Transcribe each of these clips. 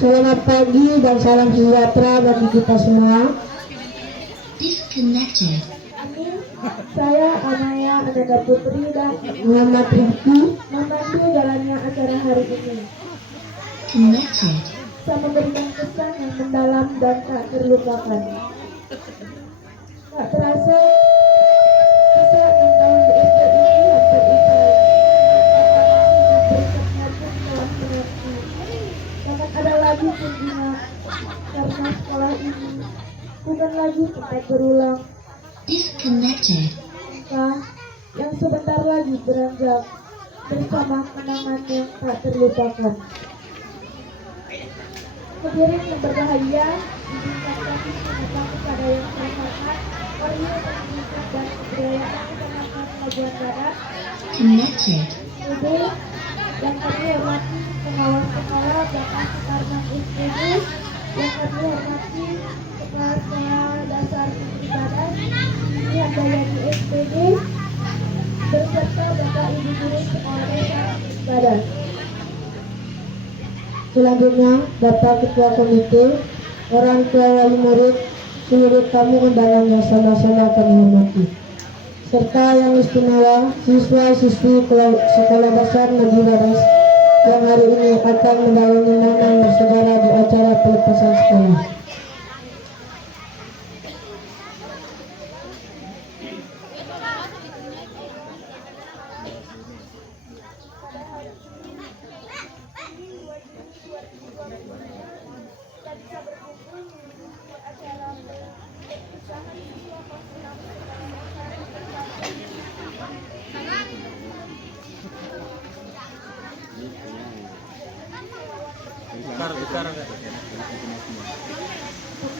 Selamat pagi dan salam sejahtera bagi kita semua. Disconnected. Saya Amaya Ananda Putri dan Muhammad Rifki memandu jalannya acara hari ini. Connected. Saya memberikan kesan yang mendalam dan tak terlupakan. Tak terasa kisah tentang BSD ini hampir usai. Berikutnya pun telah menanti. Jangan ada lagi pun ingat, karena sekolah ini bukan lagi tempat berulang. Disconnected. Langkah yang sebentar lagi beranjak bersama kenangan yang tak terlupakan. Hadirin yang berbahagia, izinkan kami mengucapkan kepada yang terhormat Warga Pendidikan dan Kebudayaan Kecamatan Labuan Barat, Connected. PD, yang kami hormati pengawas sekolah Bapak Sukarman SPD, yang kami hormati Kepala Sekolah Dasar Negeri Badan, Siti Handayani SPD, beserta Bapak Ibu Guru Sekolah Dasar Negeri Badan. Selanjutnya, Bapak Ketua Komite, orang tua wali murid, seluruh tamu undangan yang sama-sama kami hormati, serta yang istimewa siswa-siswi Sekolah Dasar Negeri Badan yang hari ini akan mendalami momen bersaudara di acara pelepasan sekolah.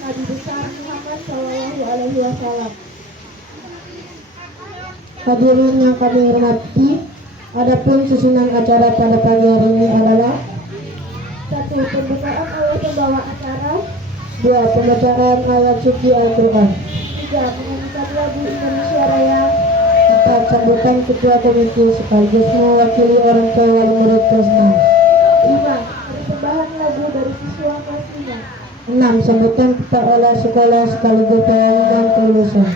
Nabi besar Muhammad Shallallahu Alaihi Wasallam. Hadirin yang kami hormati, adapun susunan acara pada pagi hari ini adalah 1. Pembukaan oleh pembawa acara. 2. Pembacaan ayat suci Al-Quran. 3. Menyanyikan lagu Indonesia Raya. 4. Sambutan Ketua Komite sekaligus mewakili orang tua wali murid kelas 5. Persembahan lagu dari siswa kelas 5. 6. Sambutan kepala sekolah sekaligus pengumuman kelulusan.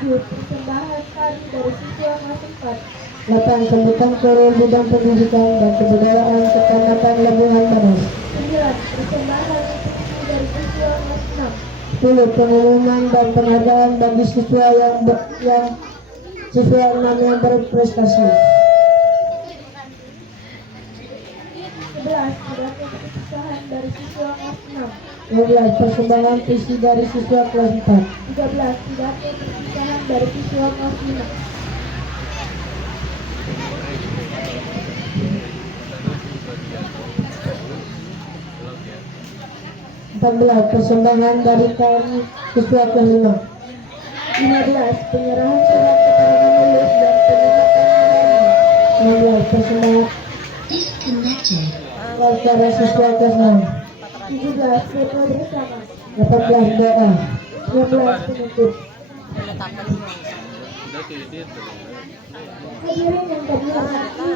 7. Persembahan tari dari siswa kelas 4. 8. Sambutan koro bidang pendidikan dan kebudayaan Kecamatan Labuhan Barat. 9. Persembahan puisi dari siswa kelas 10. Pengumuman dan penghargaan bagi siswa siswa 6 yang berprestasi. 11. Pidato perpisahan dari siswa kelas 6. 12. Persembahan puisi dari siswa kelas 4. 13. Pidato perpisahan dari siswa kelas 5. 14. Persembahan dari kami siswa kelas 5. 15. Penyerahan surat keterangan lulus dan penyihatan nilai. 16. Persembahan Disconnected. para siswa kelas 6. 17. Foto bersama. 18. Doa. 19. Penutup. Hadirin yang kami hormati,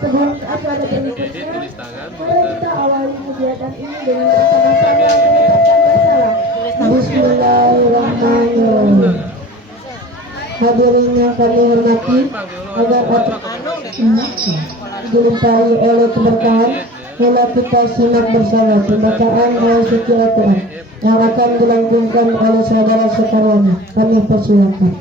sebelum acara berikutnya, mari kita awali kegiatan ini dengan bersama-sama mengucapkan masalah. Bismillahirrahmanirrahim. Hadirin yang kami hormati, agar Connected. dilimpahi oleh keberkahan, mari kita simak bersama pembacaan ayat suci Al-Quran yang akan dilanjutkan oleh saudara sekalian. Kami persilakan.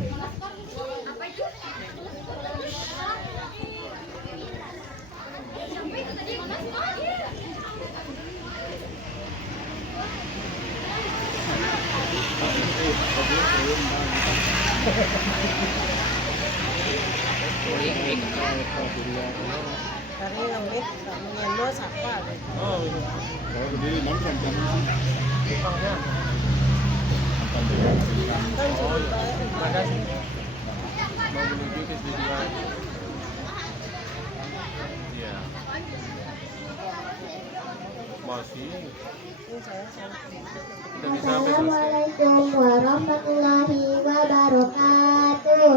Assalamualaikum warahmatullahi wabarakatuh.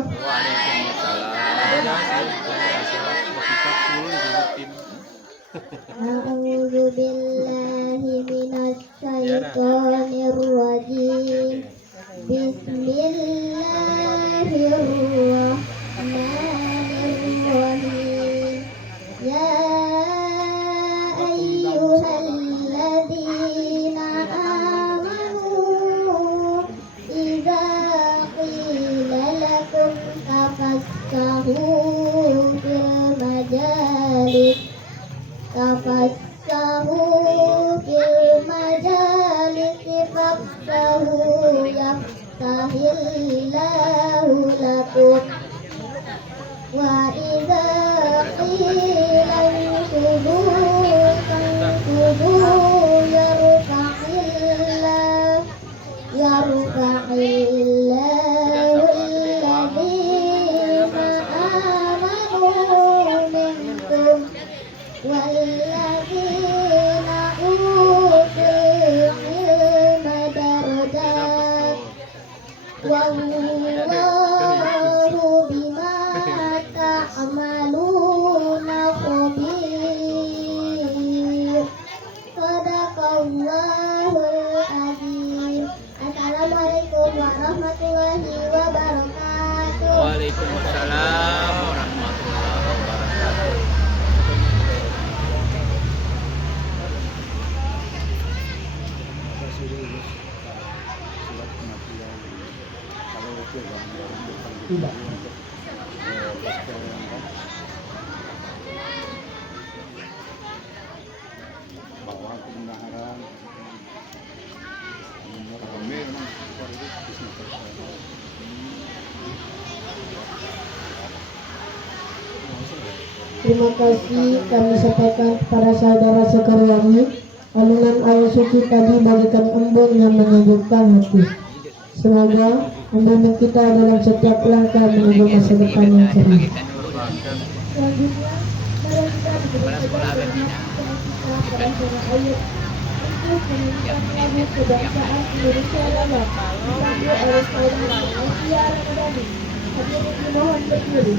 A'udzu billahi minasyaitonirrajim. Bismillahirrahmanirrahim. Ya ayyuhalladzina amanu idza qila lakum tafassahu fil majalis fafsahu yaftahillahu lakum wa idza qila anfudu fanfudu yarfa'illahu alladhina amanu minkum walladzina utul ilma darajat wallahu bima ta'maluna khabir. Sadaqallahul azim. Assalamualaikum warahmatullahi wabarakatuh. Waalaikumsalam warahmatullahi wabarakatuh. Tidak. Bahwa kebenaran Terima kasih kami sampaikan kepada saudara sekalian. Alunan ayat suci tadi bagikan embun yang menyejukkan hati. Semoga membimbing kita dalam setiap langkah menuju masa depan yang cerah. Selanjutnya, mari kita beribadah dengan kita pada surah ayat untuk menyanyikan lagu kebangsaan Indonesia Raya dipandu oleh Saudara Asia Ramadhani. Hadirin dimohon berdiri.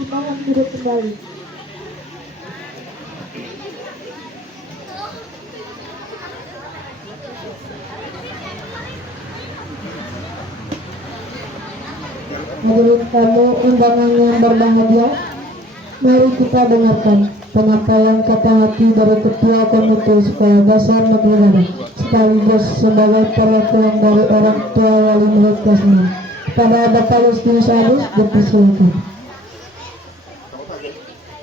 Dimohon duduk kembali. Hadirin tamu undangan yang berbahagia, mari kita dengarkan penyampaian kata hati dari Ketua Komite Sekolah Dasar Negeri Rada sekaligus sebagai perwakilan dari orang tua wali murid kelas 6. Kepada Bapak Justinus Adis dipersilakan.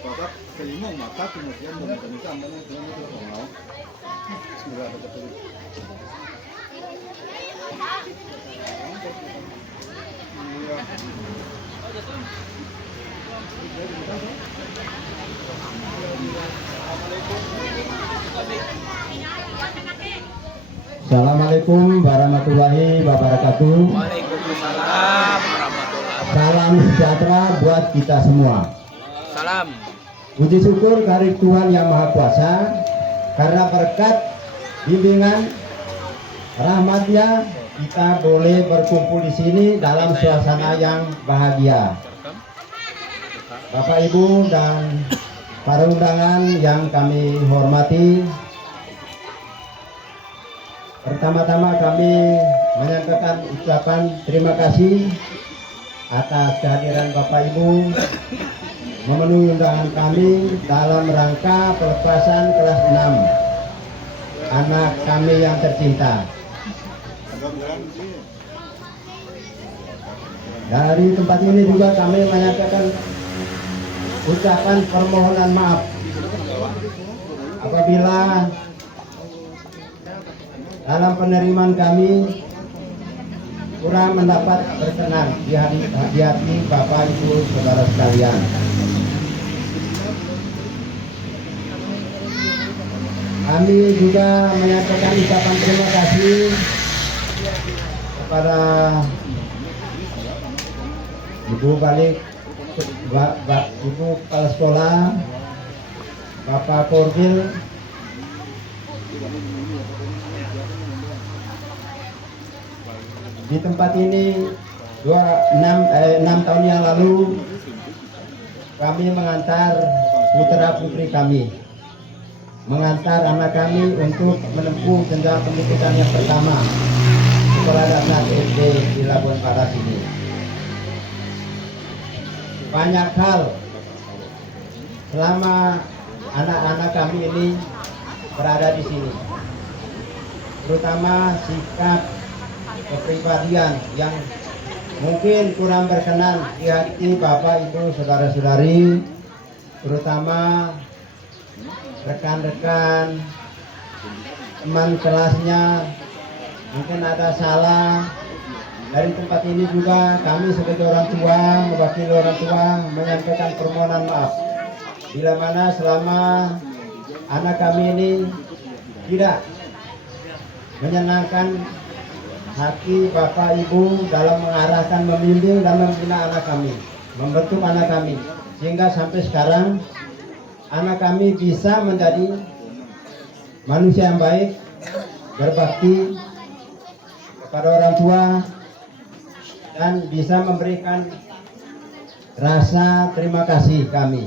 Bapak kelima maka kemudian meminta amanah dengan itu kalau segera betul. Assalamualaikum warahmatullahi wabarakatuh. Waalaikumsalam warahmatullahi Salam sejahtera buat kita semua. Salam. Puji syukur kehadirat Tuhan Yang Maha Kuasa karena berkat bimbingan rahmat-Nya kita boleh berkumpul di sini dalam suasana yang bahagia. Bapak Ibu dan para undangan yang kami hormati, pertama-tama kami menyampaikan ucapan terima kasih atas kehadiran Bapak Ibu memenuhi undangan kami dalam rangka pelepasan kelas 6 anak kami yang tercinta. Dari tempat ini juga kami menyampaikan ucapan permohonan maaf apabila dalam penerimaan kami kurang mendapat berkenan di hati Bapak Ibu Saudara sekalian. Kami juga menyampaikan ucapan terima kasih kepada Ibu Balik, Ibu Kepala Sekolah, Bapak Korwil, di tempat ini 6 tahun yang lalu kami mengantar putra putri kami, mengantar anak kami untuk menempuh jenjang pendidikan yang pertama sekolah dasar SD di Labuan Barat ini. Banyak hal selama anak-anak kami ini berada di sini, terutama sikap kepribadian yang mungkin kurang berkenan di hati Bapak Ibu Saudara-saudari, terutama rekan-rekan teman kelasnya mungkin ada salah. Dari tempat ini juga kami sebagai orang tua, mewakili orang tua menyampaikan permohonan maaf bila mana selama anak kami ini tidak menyenangkan hati Bapak Ibu dalam mengarahkan, membimbing dan membina anak kami, membentuk anak kami, sehingga sampai sekarang anak kami bisa menjadi manusia yang baik, berbakti kepada orang tua, dan bisa memberikan rasa terima kasih kami.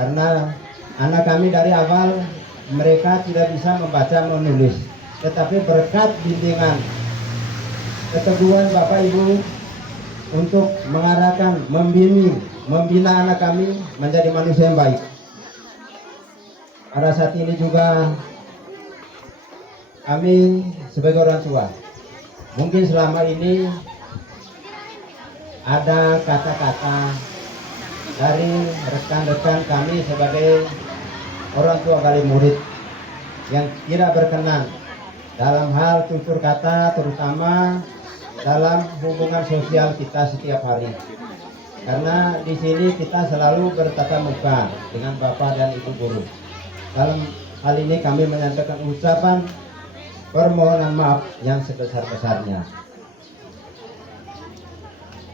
Karena anak kami dari awal mereka tidak bisa membaca menulis, tetapi berkat bimbingan keteguhan Bapak Ibu untuk mengarahkan, membimbing, membina anak kami menjadi manusia yang baik. Pada saat ini juga kami sebagai orang tua, mungkin selama ini ada kata-kata dari rekan-rekan kami sebagai orang tua wali murid yang tidak berkenan dalam hal tutur kata, terutama dalam hubungan sosial kita setiap hari. Karena di sini kita selalu bertatap muka dengan Bapak dan Ibu guru. Dalam hal ini kami menyampaikan ucapan permohonan maaf yang sebesar-besarnya.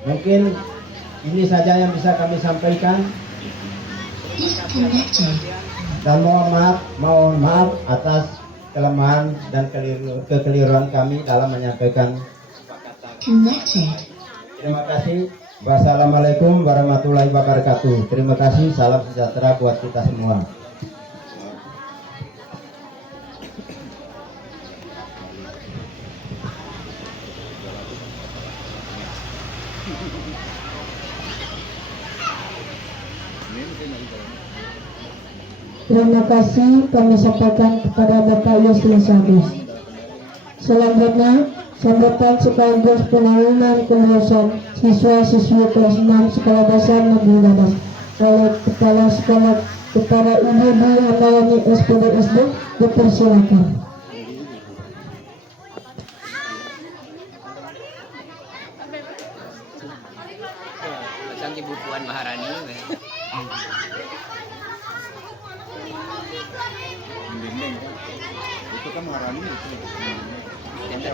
Mungkin ini saja yang bisa kami sampaikan. Disconnected. Dan mohon maaf atas kelemahan dan kekeliruan kami dalam menyampaikan. Connected. Terima kasih. Wassalamualaikum warahmatullahi wabarakatuh. Terima kasih. Salam sejahtera buat kita semua. Terima kasih kami sampaikan kepada Bapak Yosenis Agus. Selanjutnya, sambutan sekaligus pengumuman kelulusan siswa-siswi kelas 6 Sekolah Dasar Negeri Badas oleh Kepala Sekolah kepada Ibu Dwi Handayani SPD SD dipersilakan. Pasang Ibu Puan Maharani. Bimbing. Itu kan Maharani itu. Yang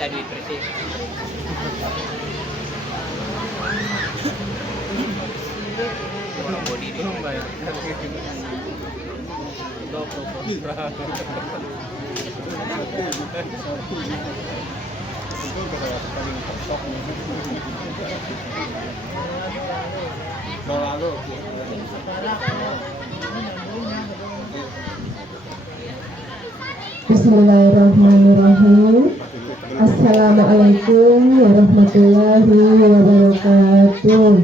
tadi persis. Body di Itu kayak paling top nih. Lalu. Bismillahirrahmanirrahim. Assalamualaikum warahmatullahi wabarakatuh.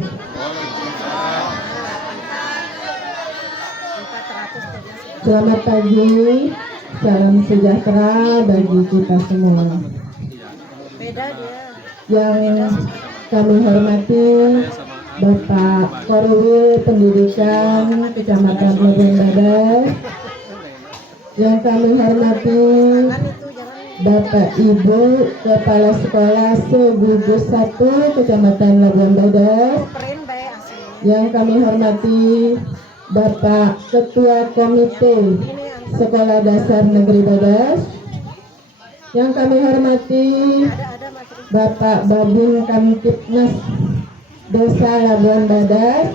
Selamat pagi, salam sejahtera bagi kita semua. Yang kami hormati Bapak Korwil Pendidikan Kecamatan Lebong Badas, yang kami hormati Bapak Ibu Kepala Sekolah Segugus 1 Kecamatan Lebong Badas, yang kami hormati Bapak Ketua Komite Sekolah Dasar Negeri Badas, yang kami hormati Bapak Babin Kamtipnas Desa Labuan Badas,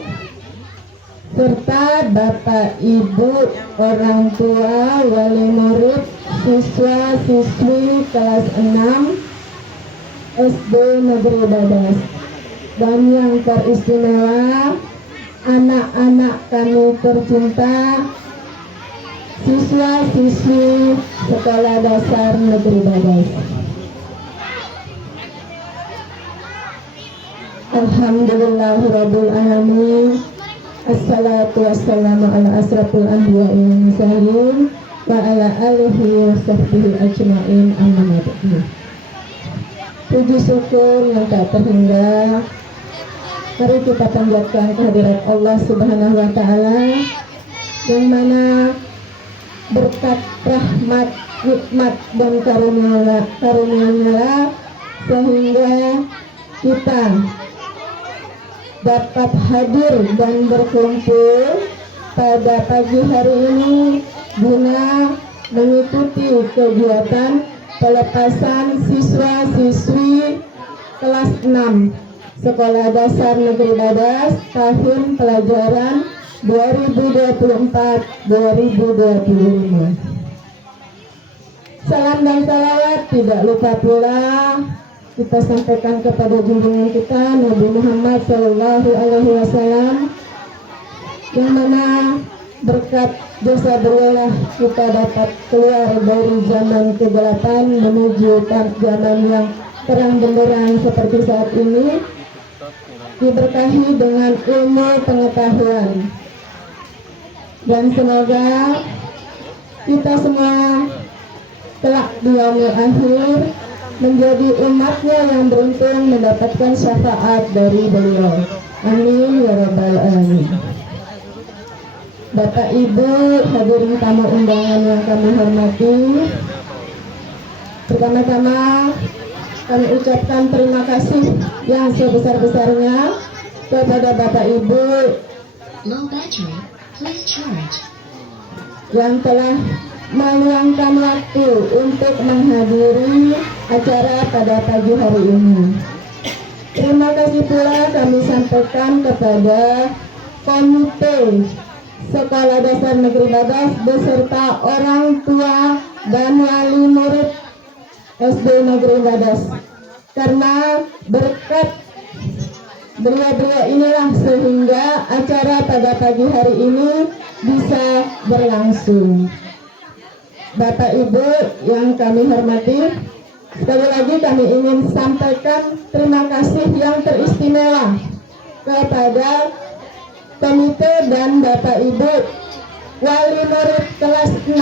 serta Bapak Ibu orang tua, wali murid, siswa-siswi kelas 6 SD Negeri Badas, dan yang teristimewa anak-anak kami tercinta, siswa-siswi Sekolah Dasar Negeri Badas. Alhamdulillahirabbil alamin. Assalatu wassalamu ala asrafil anbiya'i wal mursalin wa ala alihi wa sahbihi ajma'in, amma ba'du. Puji syukur yang tak terhingga, mari kita panjatkan kehadirat Allah Subhanahu wa taala, yang mana berkat rahmat, nikmat dan karunia-Nya sehingga kita dapat hadir dan berkumpul pada pagi hari ini guna mengikuti kegiatan pelepasan siswa-siswi kelas 6 Sekolah Dasar Negeri Badas tahun pelajaran 2024-2025. Salam dan salawat tidak lupa pula kita sampaikan kepada junjungan kita Nabi Muhammad SAW, yang mana berkat jasa beliau kita dapat keluar dari zaman kegelapan menuju zaman yang terang benderang seperti saat ini, diberkahi dengan ilmu pengetahuan, dan semoga kita semua kelak di yaumil akhir menjadi umatnya yang beruntung mendapatkan syafaat dari beliau. Amin ya rabbal alamin. Bapak Ibu hadirin tamu undangan yang kami hormati, pertama-tama kami ucapkan terima kasih yang sebesar-besarnya kepada Bapak Ibu Low battery. Please charge. yang telah meluangkan waktu untuk menghadiri acara pada pagi hari ini. Terima kasih pula kami sampaikan kepada Komite Sekolah Dasar Negeri Badas beserta orang tua dan wali murid SD Negeri Badas, karena berkat beliau-beliau inilah sehingga acara pada pagi hari ini bisa berlangsung. Bapak Ibu yang kami hormati, sekali lagi kami ingin sampaikan terima kasih yang teristimewa kepada komite dan Bapak Ibu wali murid kelas 6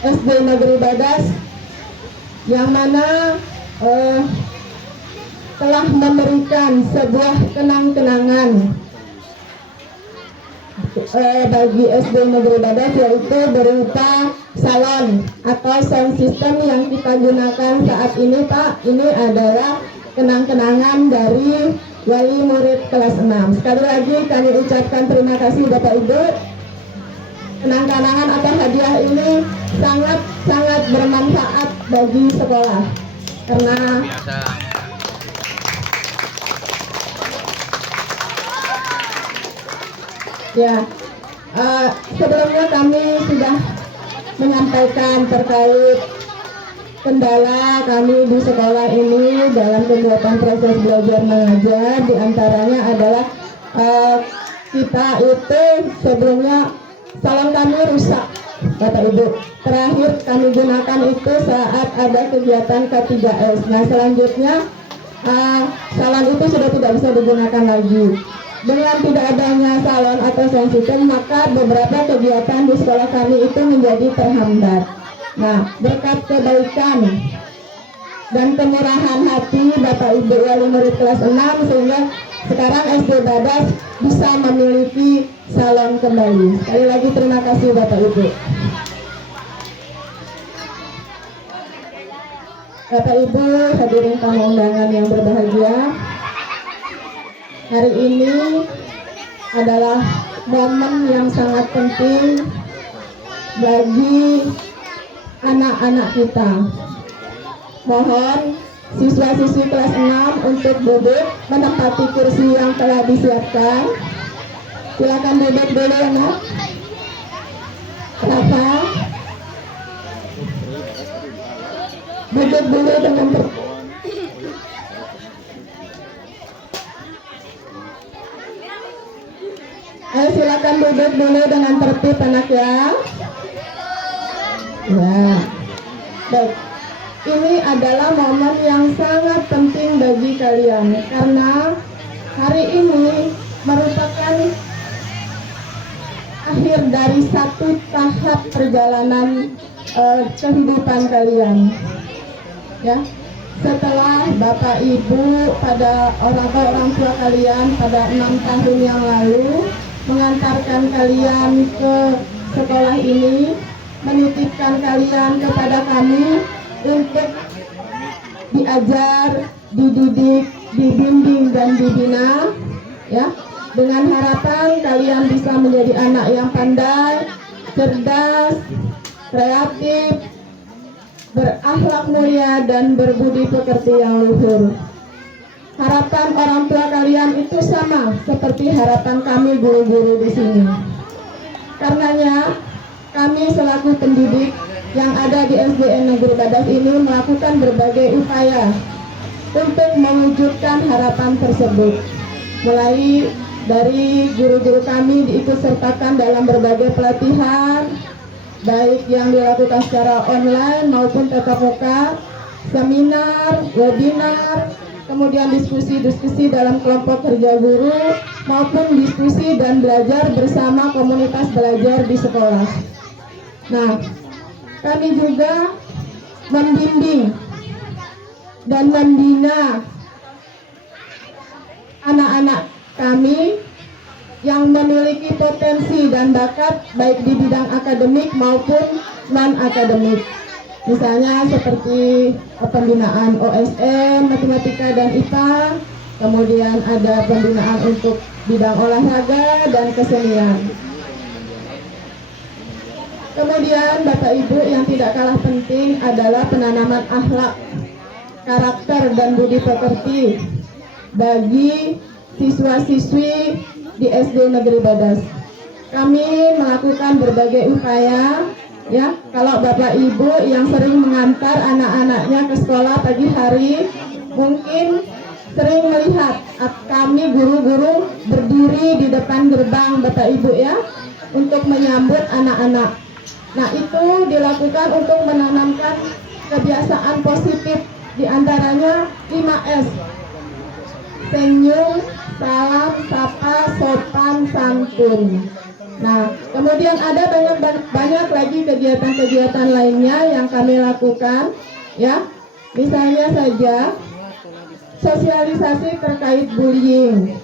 SD Negeri Badas yang mana telah memberikan sebuah kenang-kenangan bagi SD Negeri Badas, yaitu berupa salon atau sound system yang kita gunakan saat ini, Pak. Ini adalah kenang-kenangan dari wali murid kelas 6. Sekali lagi kami ucapkan terima kasih Bapak Ibu. Kenang-kenangan atau hadiah ini sangat bermanfaat bagi sekolah karena Biasa. ya, sebelumnya kami sudah menyampaikan terkait kendala kami di sekolah ini dalam kegiatan proses belajar mengajar. Di antaranya adalah kita itu sebelumnya salon kami rusak, Bapak Ibu. Terakhir kami gunakan itu saat ada kegiatan K3S. Nah, selanjutnya salon itu sudah tidak bisa digunakan lagi. Dengan tidak adanya salon atau sound system, maka beberapa kegiatan di sekolah kami itu menjadi terhambat. Nah, berkat kebaikan dan kemurahan hati Bapak Ibu wali murid kelas 6, sehingga sekarang SD Badas bisa memiliki salon kembali. Sekali lagi terima kasih Bapak Ibu. Bapak Ibu hadirin tamu undangan yang berbahagia, hari ini adalah momen yang sangat penting bagi anak-anak kita. Mohon siswa-siswi kelas 6 untuk duduk menempati kursi yang telah disiapkan. Silakan duduk dulu ya, Nak. Kenapa? Duduk dulu dengan Ayo silakan duduk dulu dengan tertib anak ya. Ya, baik. Ini adalah momen yang sangat penting bagi kalian karena hari ini merupakan akhir dari satu tahap perjalanan kehidupan kalian. Ya, setelah Bapak Ibu pada orang tua kalian pada 6 tahun yang lalu mengantarkan kalian ke sekolah ini, menitipkan kalian kepada kami untuk diajar, dididik, dibimbing dan dibina, ya, dengan harapan kalian bisa menjadi anak yang pandai, cerdas, kreatif, berakhlak mulia dan berbudi pekerti yang luhur. Harapan orang tua kalian itu sama seperti harapan kami guru-guru di sini. Karenanya kami selaku pendidik yang ada di SDN Negeri Badas ini melakukan berbagai upaya untuk mewujudkan harapan tersebut. Mulai dari guru-guru kami diikutsertakan dalam berbagai pelatihan, baik yang dilakukan secara online maupun tatap muka, seminar, webinar, kemudian diskusi-diskusi dalam kelompok kerja guru, maupun diskusi dan belajar bersama komunitas belajar di sekolah. Nah, kami juga membimbing dan membina anak-anak kami yang memiliki potensi dan bakat baik di bidang akademik maupun non-akademik. Misalnya seperti pembinaan OSN, matematika dan IPA, kemudian ada pembinaan untuk bidang olahraga dan kesenian. Kemudian Bapak Ibu yang tidak kalah penting adalah penanaman akhlak, karakter dan budi pekerti bagi siswa-siswi di SD Negeri Badas. Kami melakukan berbagai upaya, ya. Kalau Bapak Ibu yang sering mengantar anak-anaknya ke sekolah pagi hari, mungkin sering melihat kami guru-guru berdiri di depan gerbang Bapak Ibu ya, untuk menyambut anak-anak. Nah, itu dilakukan untuk menanamkan kebiasaan positif, diantaranya 5S: senyum, salam, sapa, sopan, santun. Nah, kemudian ada banyak lagi kegiatan-kegiatan lainnya yang kami lakukan, ya. Misalnya saja sosialisasi terkait bullying.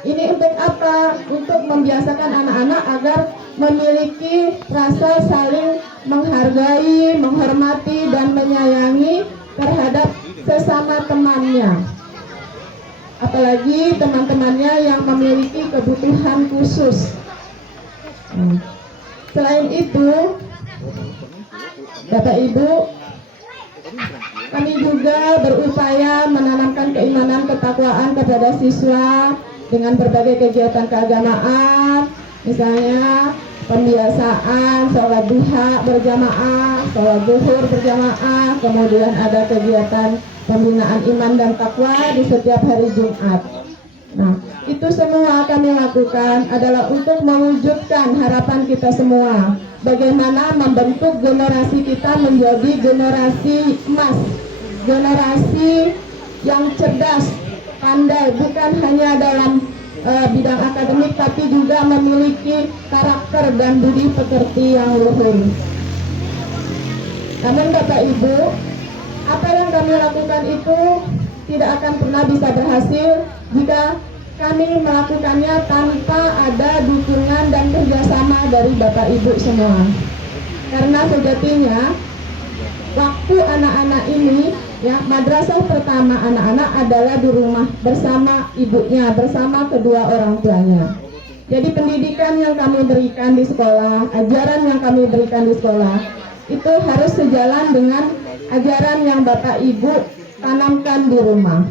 Ini untuk apa? Untuk membiasakan anak-anak agar memiliki rasa saling menghargai, menghormati, dan menyayangi terhadap sesama temannya. Apalagi teman-temannya yang memiliki kebutuhan khusus. Selain itu, Bapak Ibu, kami juga berupaya menanamkan keimanan ketakwaan kepada siswa dengan berbagai kegiatan keagamaan, misalnya pembiasaan sholat duha berjamaah, sholat zuhur berjamaah, kemudian ada kegiatan pembinaan iman dan takwa di setiap hari Jumat. Nah, itu semua kami lakukan adalah untuk mewujudkan harapan kita semua. Bagaimana membentuk generasi kita menjadi generasi emas, generasi yang cerdas, pandai, bukan hanya dalam bidang akademik, tapi juga memiliki karakter dan budi pekerti yang luhur. Namun Bapak Ibu, apa yang kami lakukan itu tidak akan pernah bisa berhasil jika kami melakukannya tanpa ada dukungan dan kerjasama dari Bapak Ibu semua. Karena sejatinya waktu anak-anak ini, ya, madrasah pertama anak-anak adalah di rumah bersama ibunya, bersama kedua orang tuanya. Jadi pendidikan yang kami berikan di sekolah, ajaran yang kami berikan di sekolah, itu harus sejalan dengan ajaran yang Bapak Ibu tanamkan di rumah.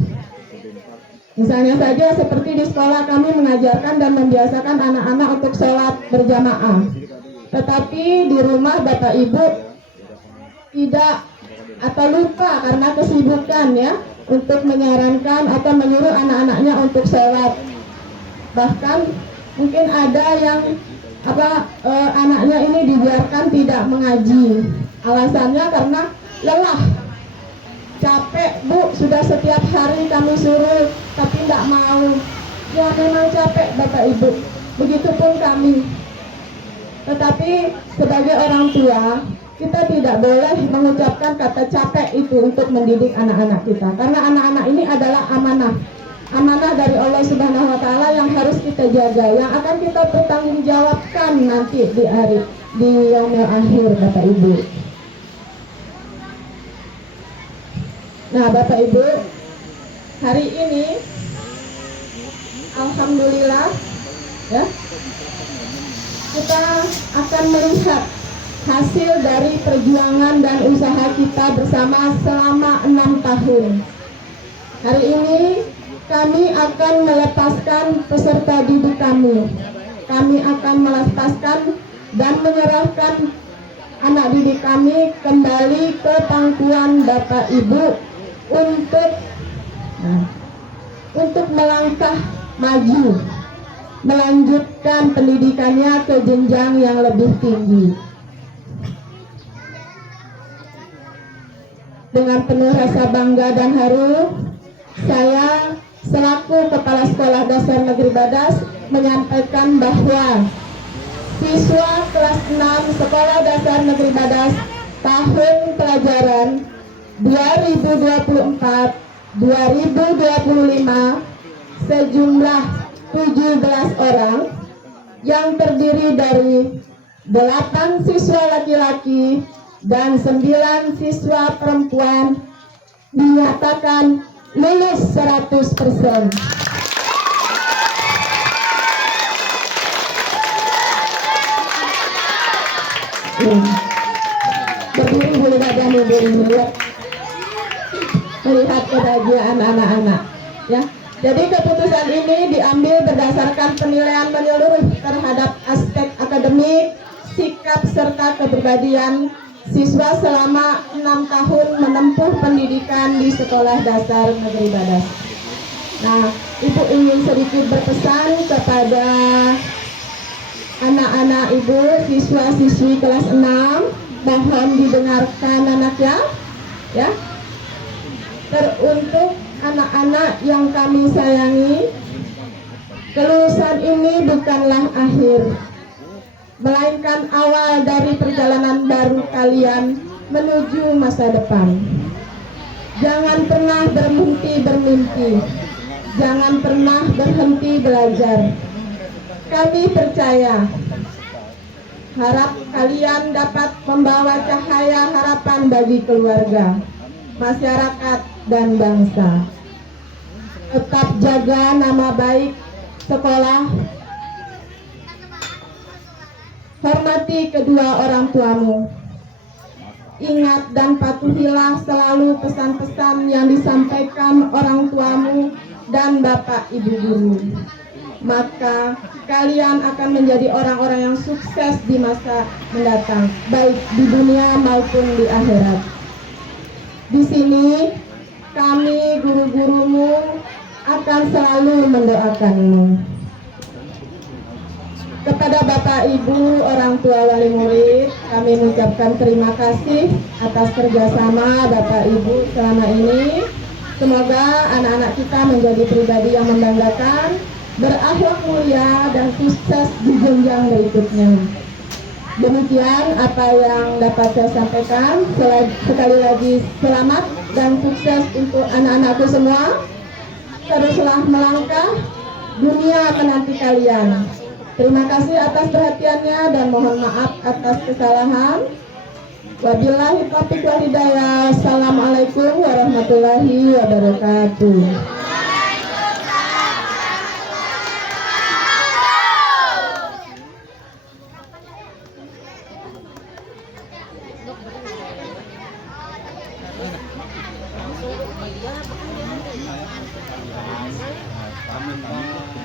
Misalnya saja seperti di sekolah kami mengajarkan dan membiasakan anak-anak untuk sholat berjamaah. Tetapi di rumah Bapak Ibu tidak atau lupa karena kesibukan, ya, untuk menyarankan atau menyuruh anak-anaknya untuk sholat. Bahkan mungkin ada yang anaknya ini dibiarkan tidak mengaji. Alasannya karena lelah, capek Bu, sudah setiap hari kami suruh tapi tidak mau. Ya memang capek Bapak Ibu, begitupun kami. Tetapi sebagai orang tua, kita tidak boleh mengucapkan kata capek itu untuk mendidik anak-anak kita, karena anak-anak ini adalah amanah dari Allah Subhanahu wa Ta'ala yang harus kita jaga, yang akan kita pertanggungjawabkan nanti di yaumil akhir, Bapak Ibu. Nah, Bapak Ibu, hari ini alhamdulillah, ya, kita akan melihat hasil dari perjuangan dan usaha kita bersama selama 6 tahun. Hari ini kami akan melepaskan peserta didik kami. Kami akan melepaskan dan menyerahkan anak didik kami kembali ke pangkuan Bapak Ibu untuk melangkah maju, melanjutkan pendidikannya ke jenjang yang lebih tinggi. Dengan penuh rasa bangga dan haru, saya selaku Kepala Sekolah Dasar Negeri Badas menyampaikan bahwa siswa kelas 6 Sekolah Dasar Negeri Badas tahun pelajaran 2024-2025 sejumlah 17 orang yang terdiri dari 8 siswa laki-laki dan 9 siswa perempuan dinyatakan lulus 100%. Berdiri boleh badan melihat kebahagiaan anak-anak, ya. Jadi keputusan ini diambil berdasarkan penilaian menyeluruh terhadap aspek akademik, sikap serta kepribadian siswa selama 6 tahun menempuh pendidikan di Sekolah Dasar Negeri Badas. Nah, Ibu ingin sedikit berpesan kepada anak-anak Ibu, siswa-siswi kelas 6, mohon didengarkan anaknya, ya. Teruntuk anak-anak yang kami sayangi, kelulusan ini bukanlah akhir, melainkan awal dari perjalanan baru kalian menuju masa depan. Jangan pernah berhenti bermimpi, jangan pernah berhenti belajar. Kami percaya, harap kalian dapat membawa cahaya harapan bagi keluarga, masyarakat, dan bangsa. Tetap jaga nama baik sekolah, hormati kedua orang tuamu. Ingat dan patuhilah selalu pesan-pesan yang disampaikan orang tuamu dan bapak ibu guru. Maka kalian akan menjadi orang-orang yang sukses di masa mendatang, baik di dunia maupun di akhirat. Di sini kami guru-gurumu akan selalu mendoakanmu. Kepada Bapak Ibu, orang tua wali murid, kami mengucapkan terima kasih atas kerjasama Bapak Ibu selama ini. Semoga anak-anak kita menjadi pribadi yang membanggakan, berakhlak mulia, dan sukses di jenjang berikutnya. Demikian apa yang dapat saya sampaikan. Sekali lagi selamat dan sukses untuk anak-anakku semua. Teruslah melangkah, dunia menanti kalian. Terima kasih atas perhatiannya dan mohon maaf atas kesalahan. Wabillahi taufiq wal hidayah. Assalamualaikum warahmatullahi wabarakatuh.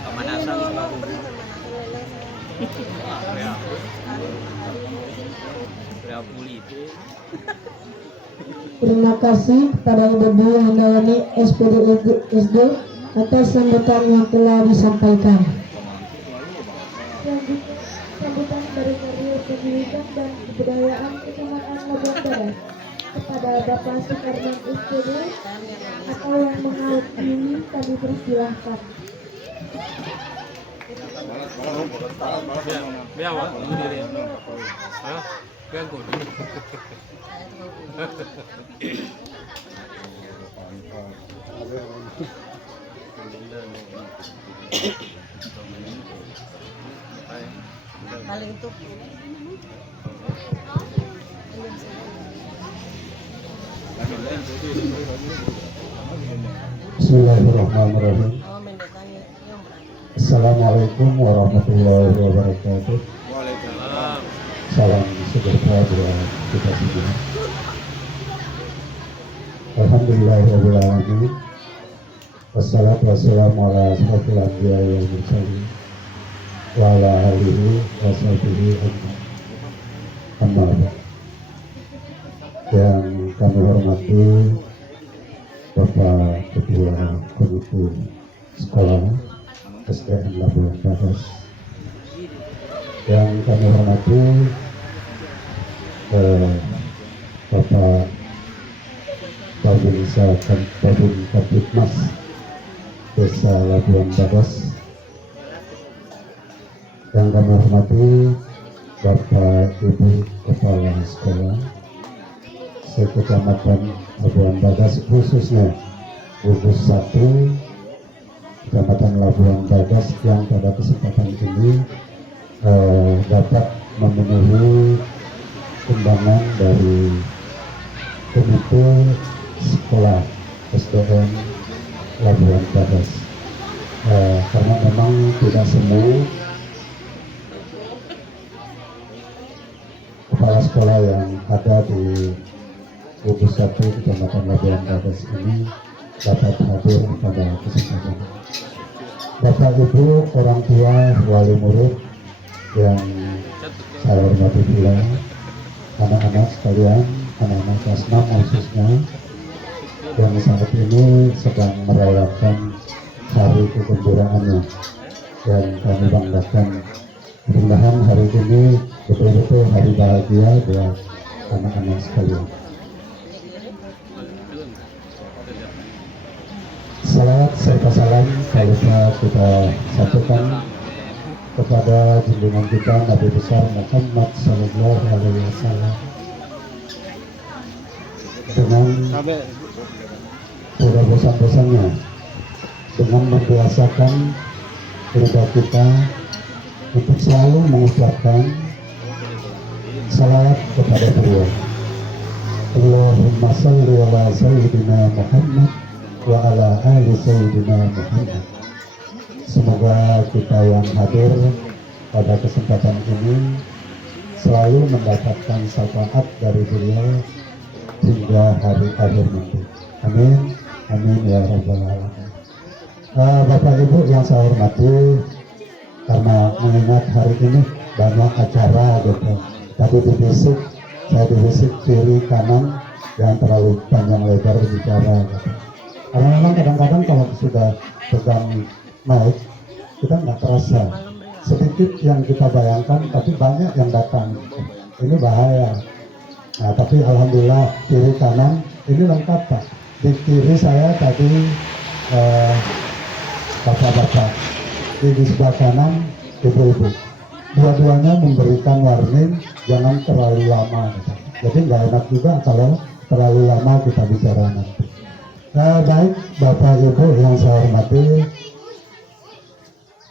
Pemanasan. Terima kasih kepada Ibu Handayani SPD SD atas sambutan yang telah disampaikan. Sambutan dari Karir Pendidikan dan Kebudayaan Kecamatan Labuan Barat kepada Bapak Sukarman SPD atau yang mengawali kami persilahkan. Biar awak dulu diri. Hah? Biar aku dulu. Paling itu Bismillahirrahmanirrahim. oh mendatangi yang Assalamualaikum warahmatullahi wabarakatuh. Waalaikumsalam. Salam sejahtera buat kita semua. Alhamdulillahirabbil alamin. Wassalatu wassalamu ala asyrofil anbiya'i wal mursalin wa ala alihi wa sahbihi ajmain. Amma ba'd. Yang kami hormati Bapak Ketua Komite Sekolah SDN Labuan Barat, yang kami hormati Bapak Babinsa Babin Kapitmas Desa Labuan Barat, yang kami hormati Bapak Ibu Kepala Sekolah Sekecamatan Labuan Barat, khususnya gugus 1 Kecamatan Labuan Barat yang pada kesempatan ini dapat memenuhi undangan dari Komite Sekolah SDN Labuan Barat, karena memang tidak semua kepala sekolah yang ada di gugus 1 Kecamatan Labuan Barat ini dapat hadir pada kesempatan. Bapak Ibu, orang tua, wali murid yang saya hormati pula, anak-anak sekalian, anak-anak kelas 6 khususnya yang saat ini sedang merayakan hari kegembiraannya, yang kami banggakan. Mudah-mudahan hari ini betul-betul hari bahagia buat anak-anak sekalian. Salawat serta salam kita satukan kepada junjungan kita Nabi besar Muhammad Sallallahu Alaihi Wasallam dengan pura bosan-bosannya, dengan membiasakan lidah kita untuk selalu mengucapkan salawat kepada beliau. Allahumma salli ala sayyidina Muhammad wa ala ali sayyidina Muhammad. Semoga kita yang hadir pada kesempatan ini selalu mendapatkan syafaat dari beliau hingga hari akhir nanti. Amin, amin ya rabbal alamin. Bapak Ibu yang saya hormati, karena mengingat hari ini banyak acara gitu, tadi dibisik, saya dibisik kiri kanan, jangan terlalu panjang lebar bicara gitu. Karena memang kadang-kadang kalau sudah pegang mic, kita nggak terasa. Sedikit yang kita bayangkan, tapi banyak yang datang. Ini bahaya. Nah, tapi alhamdulillah kiri kanan ini lengkap Pak. Di kiri saya tadi bapak-bapak, di sebelah kanan ibu-ibu. Dua-duanya memberikan warning jangan terlalu lama. Gitu. Jadi nggak enak juga kalau terlalu lama kita bicara nanti. Baik Bapak Ibu yang saya hormati,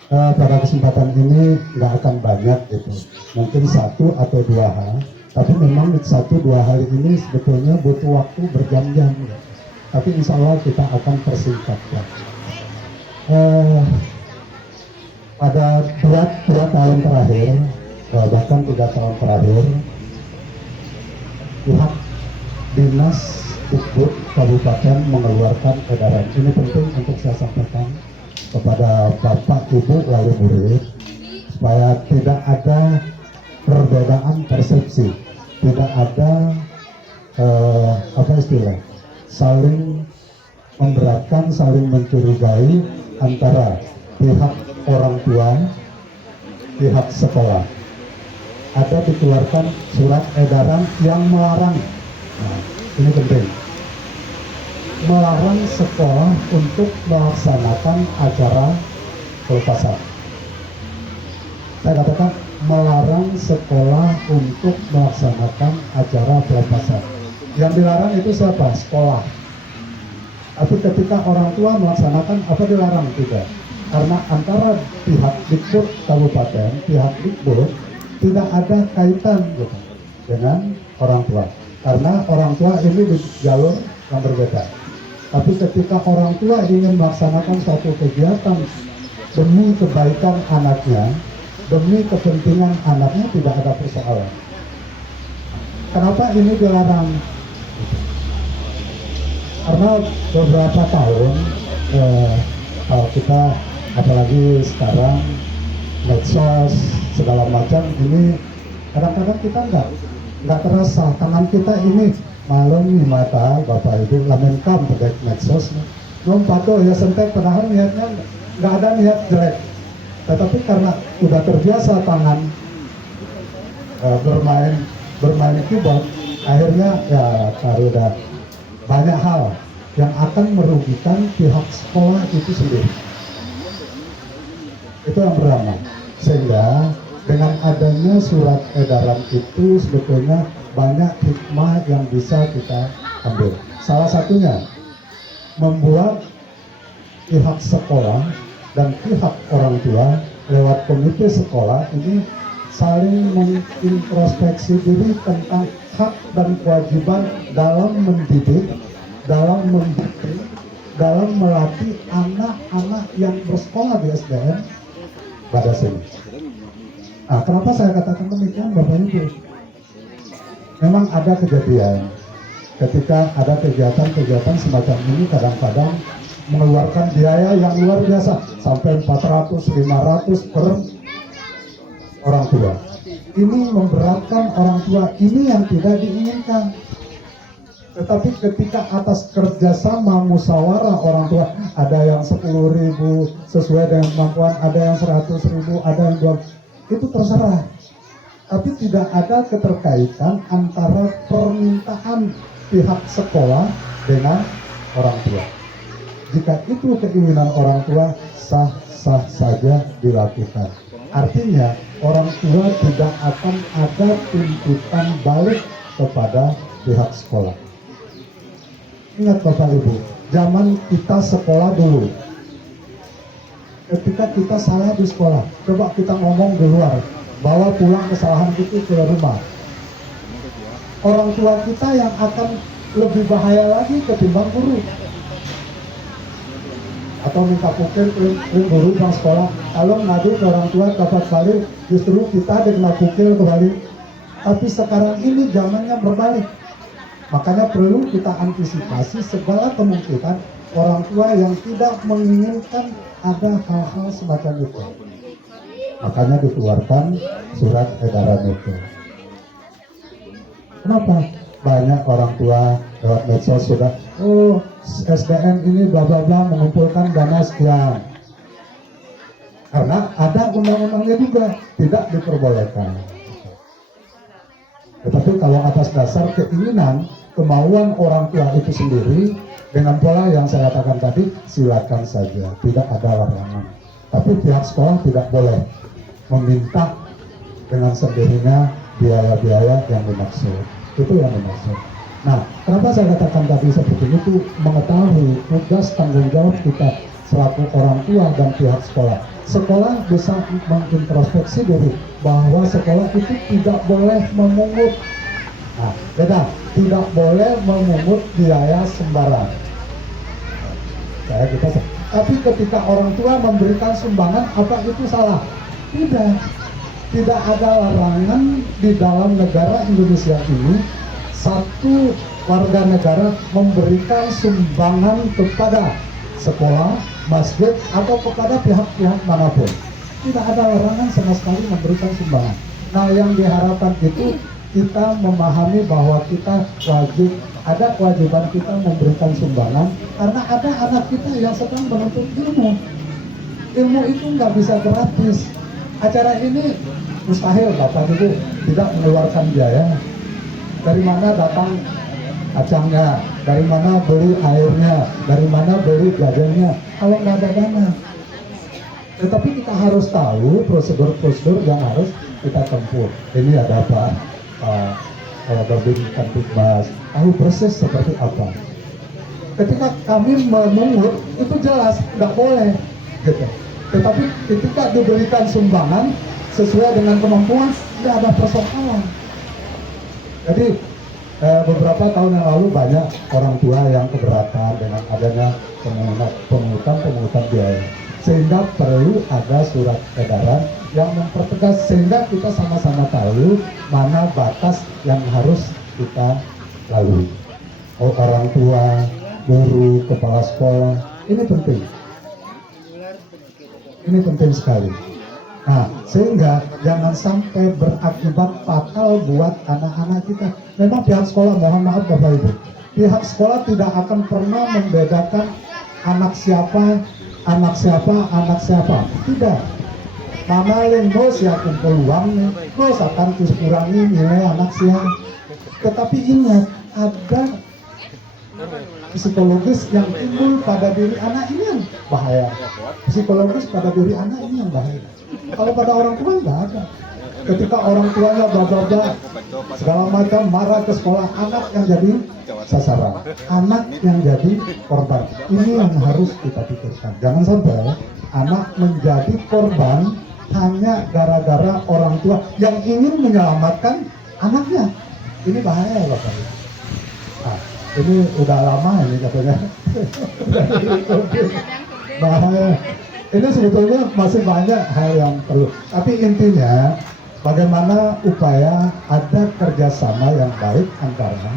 pada kesempatan ini nggak akan banyak gitu, mungkin 1 atau 2 hal, tapi memang 1-2 hal ini sebetulnya butuh waktu berjam-jam gitu. Tapi insya Allah kita akan persingkat ya. Pada 2 tahun terakhir, bahkan 3 tahun terakhir, pihak dinas Dikbud Kabupaten mengeluarkan edaran. Ini penting untuk saya sampaikan kepada Bapak Ibu wali murid supaya tidak ada perbedaan persepsi, tidak ada saling memberatkan, saling mencurigai antara pihak orang tua, pihak sekolah. Ada dikeluarkan surat edaran yang melarang. Nah, ini penting. Melarang sekolah untuk melaksanakan acara pelepasan. Saya katakan melarang sekolah untuk melaksanakan acara pelepasan. Yang dilarang itu siapa? Sekolah. Tapi ketika orang tua melaksanakan, apa dilarang? Tidak. Karena antara pihak Dikbud Kabupaten, pihak Dikbud tidak ada kaitan gitu, dengan orang tua. Karena orang tua ini di jalur yang berbeda. Tapi ketika orang tua ingin melaksanakan suatu kegiatan demi kebaikan anaknya, demi kepentingan anaknya, tidak ada persoalan. Kenapa ini dilarang? Karena beberapa tahun kalau kita, apalagi sekarang medsos segala macam, ini kadang-kadang kita nggak terasa tangan kita ini malam nih mata Bapak Ibu lamen kam pakai medsos lompato ya sentek, padahal niatnya nggak ada niat jelek, tetapi karena udah terbiasa tangan bermain keyboard, akhirnya ya udah banyak hal yang akan merugikan pihak sekolah itu sendiri. Itu yang pertama. Sehingga dengan adanya surat edaran itu sebetulnya banyak hikmah yang bisa kita ambil. Salah satunya membuat pihak sekolah dan pihak orang tua lewat komite sekolah ini saling mengintrospeksi diri tentang hak dan kewajiban dalam mendidik, dalam melatih anak-anak yang bersekolah di SDN pada sini. Nah, kenapa saya katakan demikian, Bapak Ibu? Memang ada kejadian ketika ada kegiatan-kegiatan semacam ini kadang-kadang mengeluarkan biaya yang luar biasa sampai 400-500 per orang tua. Ini memberatkan orang tua, ini yang tidak diinginkan. Tetapi ketika atas kerjasama musyawarah orang tua, ada yang 10.000 sesuai dengan kemampuan, ada yang 100.000, ada yang 2, itu terserah. Tapi tidak ada keterkaitan antara permintaan pihak sekolah dengan orang tua. jika itu keinginan orang tua, sah-sah saja dilakukan. Artinya orang tua tidak akan ada tuntutan balik kepada pihak sekolah. Ingat Bapak Ibu, zaman kita sekolah dulu, ketika kita salah di sekolah, coba kita ngomong di luar, bawa pulang kesalahan itu ke rumah. Orang tua kita yang akan lebih bahaya lagi ketimbang guru. Atau minta pukul ke guru bang sekolah, kalau ngadu ke orang tua dapat balik, justru kita dikena pukul kembali. Tapi sekarang ini zamannya berbalik. Makanya perlu kita antisipasi segala kemungkinan orang tua yang tidak menginginkan ada hal-hal semacam itu. Makanya dikeluarkan surat edaran itu. Kenapa? Banyak orang tua lewat medsos sudah, oh SDN ini bla bla bla mengumpulkan dana sekian. Karena ada undang-undangnya juga, tidak diperbolehkan. Tetapi kalau atas dasar keinginan, kemauan orang tua itu sendiri, dengan pola yang saya katakan tadi, silakan saja, tidak ada larangan. Tapi pihak sekolah tidak boleh meminta dengan sendirinya biaya-biaya yang dimaksud. Itu yang dimaksud. Nah, kenapa saya katakan tadi seperti itu? Mengetahui tugas tanggung jawab kita selaku orang tua dan pihak sekolah. Sekolah bisa mengintrospeksi diri bahwa sekolah itu tidak boleh memungut. Nah, beda, tidak boleh memungut biaya sembarang. Tapi ketika orang tua memberikan sumbangan, apa itu salah? Tidak. Tidak ada larangan di dalam negara Indonesia ini satu warga negara memberikan sumbangan kepada sekolah, masjid, atau kepada pihak-pihak manapun. Tidak ada larangan sama sekali memberikan sumbangan. Nah, yang diharapkan itu kita memahami bahwa kita wajib, ada kewajiban kita memberikan sumbangan karena ada anak kita yang sedang menuntut ilmu. Ilmu itu nggak bisa gratis. Acara ini mustahil Bapak Ibu tidak mengeluarkan biaya. Dari mana datang kacangnya, dari mana beli airnya, dari mana beli gajinya, kalau nggak ada dana. Tetapi kita harus tahu prosedur-prosedur yang harus kita tempuh. Ini ada Pak Babin Kantipmas, tahu persis seperti apa. Ketika kami memungut itu jelas nggak boleh, gitu. Tetapi ketika diberikan sumbangan sesuai dengan kemampuan, tidak ada persoalan. Jadi beberapa tahun yang lalu banyak orang tua yang keberatan dengan adanya pemungutan biaya, sehingga perlu ada surat edaran yang mempertegas sehingga kita sama-sama tahu mana batas yang harus kita lalui. Orang tua, guru, kepala sekolah, ini penting. Ini penting sekali. Nah, sehingga jangan sampai berakibat fatal buat anak-anak kita. Memang pihak sekolah, mohon maaf Bapak Ibu, pihak sekolah tidak akan pernah membedakan anak siapa, anak siapa, anak siapa. Tidak. Mana yang ya kumpul uang, nos akan kurangi nilai anak siapa. Tetapi ingat, ada psikologis yang timbul pada diri anak ini yang bahaya. Psikologis pada diri anak ini yang bahaya. Kalau pada orang tua nggak ada. Ketika orang tuanya bla segala macam marah ke sekolah, anak yang jadi sasaran, anak yang jadi korban. Ini yang harus kita pikirkan. Jangan sampai anak menjadi korban hanya gara-gara orang tua yang ingin menyelamatkan anaknya. Ini bahaya Bapak. Nah, ini udah lama ini katanya. Bahaya. Ini sebetulnya masih banyak hal yang perlu. Tapi intinya bagaimana upaya ada kerjasama yang baik antara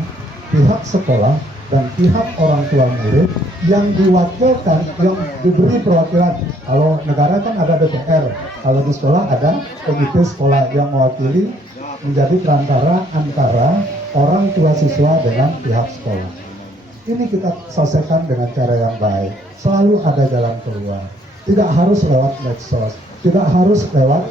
pihak sekolah dan pihak orang tua murid yang diwakilkan, yang diberi perwakilan. Kalau negara kan ada DPR, kalau di sekolah ada komite sekolah yang mewakili menjadi perantara antara orang tua siswa dengan pihak sekolah. Ini kita selesaikan dengan cara yang baik. Selalu ada jalan keluar. Tidak harus lewat medsos, tidak harus lewat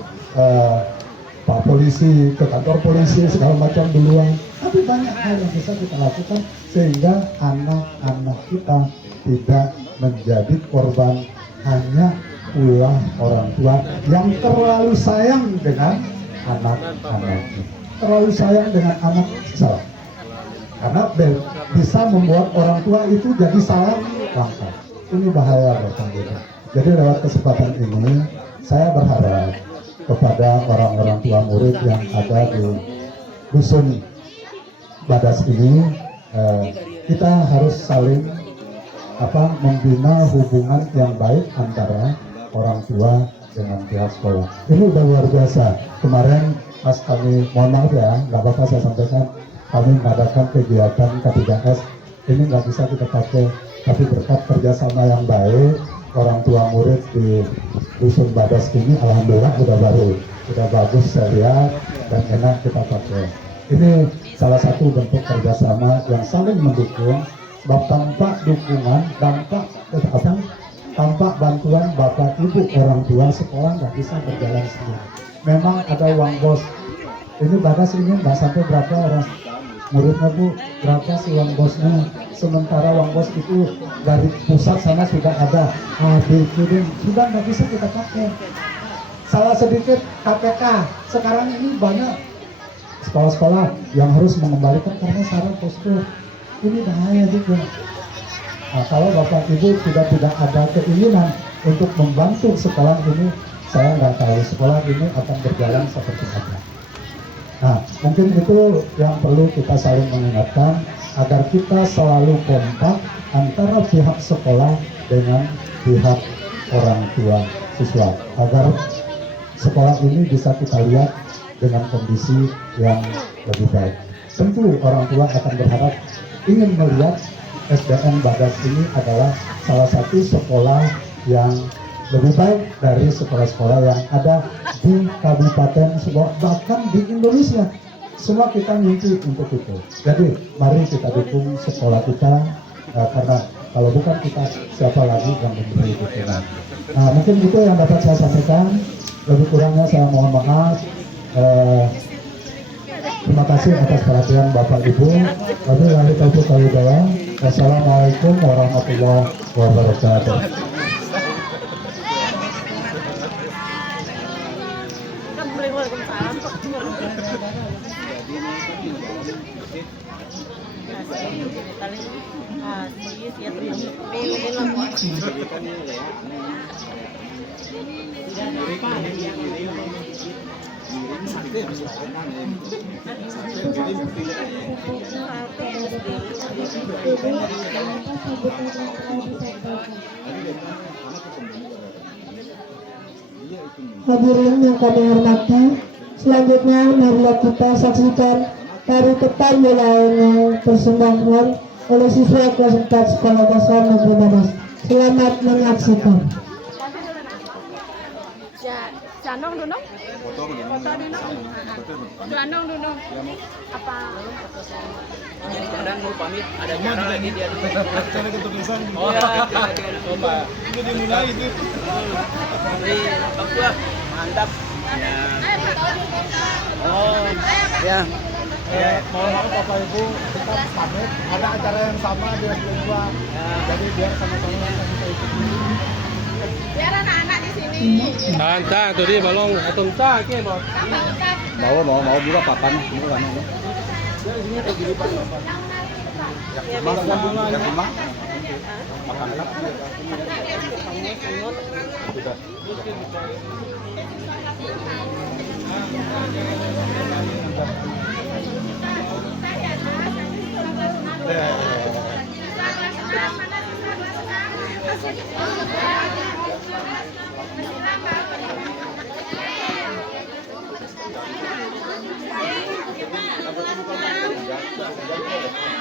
Pak Polisi, ke kantor polisi, segala macam duluan. Tapi banyak hal yang bisa kita lakukan sehingga anak-anak kita tidak menjadi korban hanya ulah orang tua yang terlalu sayang dengan anak-anaknya, terlalu sayang dengan anak salah, karena bisa membuat orang tua itu jadi salah langkah. Ini bahaya Bapak Ibu. Jadi lewat kesempatan ini saya berharap kepada orang-orang tua murid yang ada di dusun Badas ini, kita harus saling membina hubungan yang baik antara orang tua dengan pihak sekolah. Ini udah luar biasa. Kemarin pas kami, mohon maaf ya, nggak apa-apa saya sampaikan, kami mengadakan kegiatan K3S. Ini nggak bisa kita pakai, tapi berkat kerjasama yang baik, orang tua murid di dusun Badas ini alhamdulillah udah bagus saya lihat dan enak kita pakai. Ini salah satu bentuk kerjasama yang saling mendukung. Tanpa dukungan, tanpa bantuan bapak ibu orang tua, sekolah nggak bisa berjalan sendiri. Memang ada uang bos. Ini Badas ini nggak sampai berapa orang muridnya Bu, berapa sih uang bosnya? Sementara uang bos itu dari pusat sana sudah ada, sudah nggak bisa kita pakai. Salah sedikit KPK. Sekarang ini banyak sekolah-sekolah yang harus mengembalikan karena syarat postur. Ini bahaya juga. Nah, kalau Bapak Ibu sudah tidak ada keinginan untuk membantu sekolah ini, saya nggak tahu sekolah ini akan berjalan seperti apa. Nah, mungkin itu yang perlu kita saling mengingatkan agar kita selalu kompak antara pihak sekolah dengan pihak orang tua siswa, agar sekolah ini bisa kita lihat dengan kondisi yang lebih baik. Tentu orang tua akan berharap ingin melihat SDN Badas ini adalah salah satu sekolah yang lebih baik dari sekolah-sekolah yang ada di Kabupaten Sumbawa, bahkan di Indonesia. Semua kita mimpi untuk itu. Jadi mari kita dukung sekolah kita, karena kalau bukan kita, siapa lagi yang memberi dukungan. Nah, mungkin itu yang dapat saya sampaikan. Lebih kurangnya saya mohon maaf. Terima kasih atas perhatian Bapak Ibu. Wabillahi taufiq wal hidayah. Wassalamualaikum warahmatullahi wabarakatuh. Hadirin yang kami hormati, selanjutnya marilah kita saksikan tari ketan wilayah yang persembahkan oleh siswa kelas 4 Sekolah Dasar Negeri Badas. Selamat menyaksikan. Janong dulu. Foto dulu. Janong dulu. Apa? Kadang mau pamit, ada cara lagi dia. Cara ketulisan. Oh, Pak. Itu dimulai itu. Bagus, mantap. Oh, ya. Mohon maaf Bapak Ibu, kita pamit. Ada acara yang sama di S2. Jadi biar sama-sama kita ikuti. Biar anak-anak di sini. Tantang tuh dia balong atom tak ke mau. Mau juga papan semua kan. Makan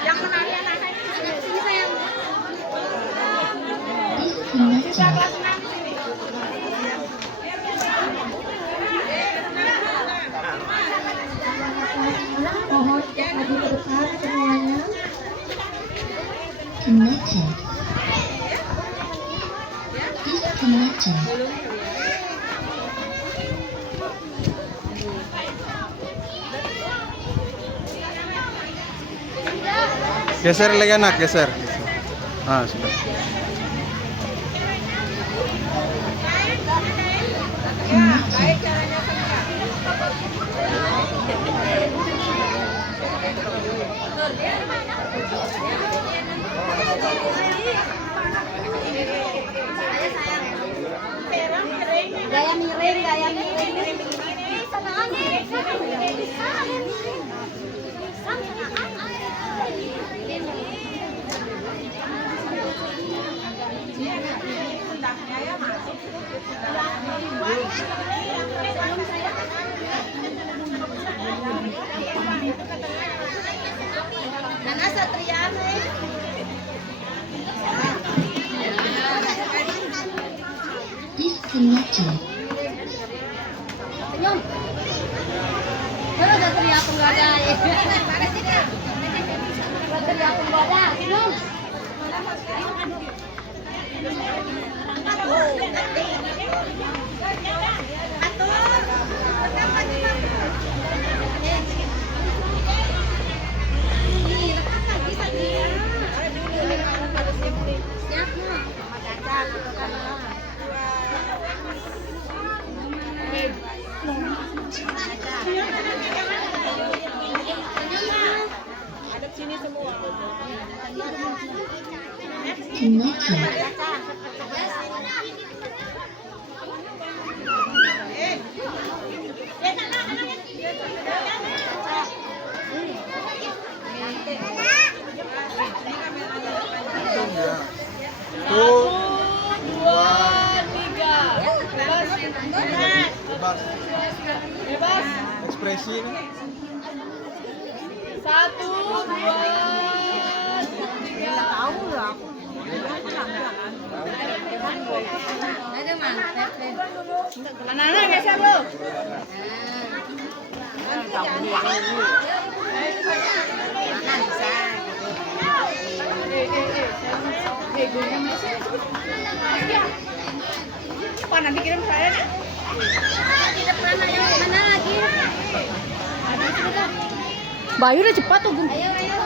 Yang menari anak-anak di sini sayang. Disconnected. Mohon maju ke depan semuanya. Connected. Disconnected. Geser lagi anak, geser. Ah, sudah. Gaya miring, gaya miring. Sanaan miring. Nana Satria Disconnected. Senyum. Kalau Satria aku nggak ada. Satria aku nggak ada. Senyum. Connected. Bebas. Ekspresi ini. 1, 2, 3. Tahu lah. Ada mah. Anak-anak geser lu. Pak nanti kirim saya nih. Tidak mana ya? Mana lagi? Bayu udah cepat tuh, Bun. Ayo, ayo.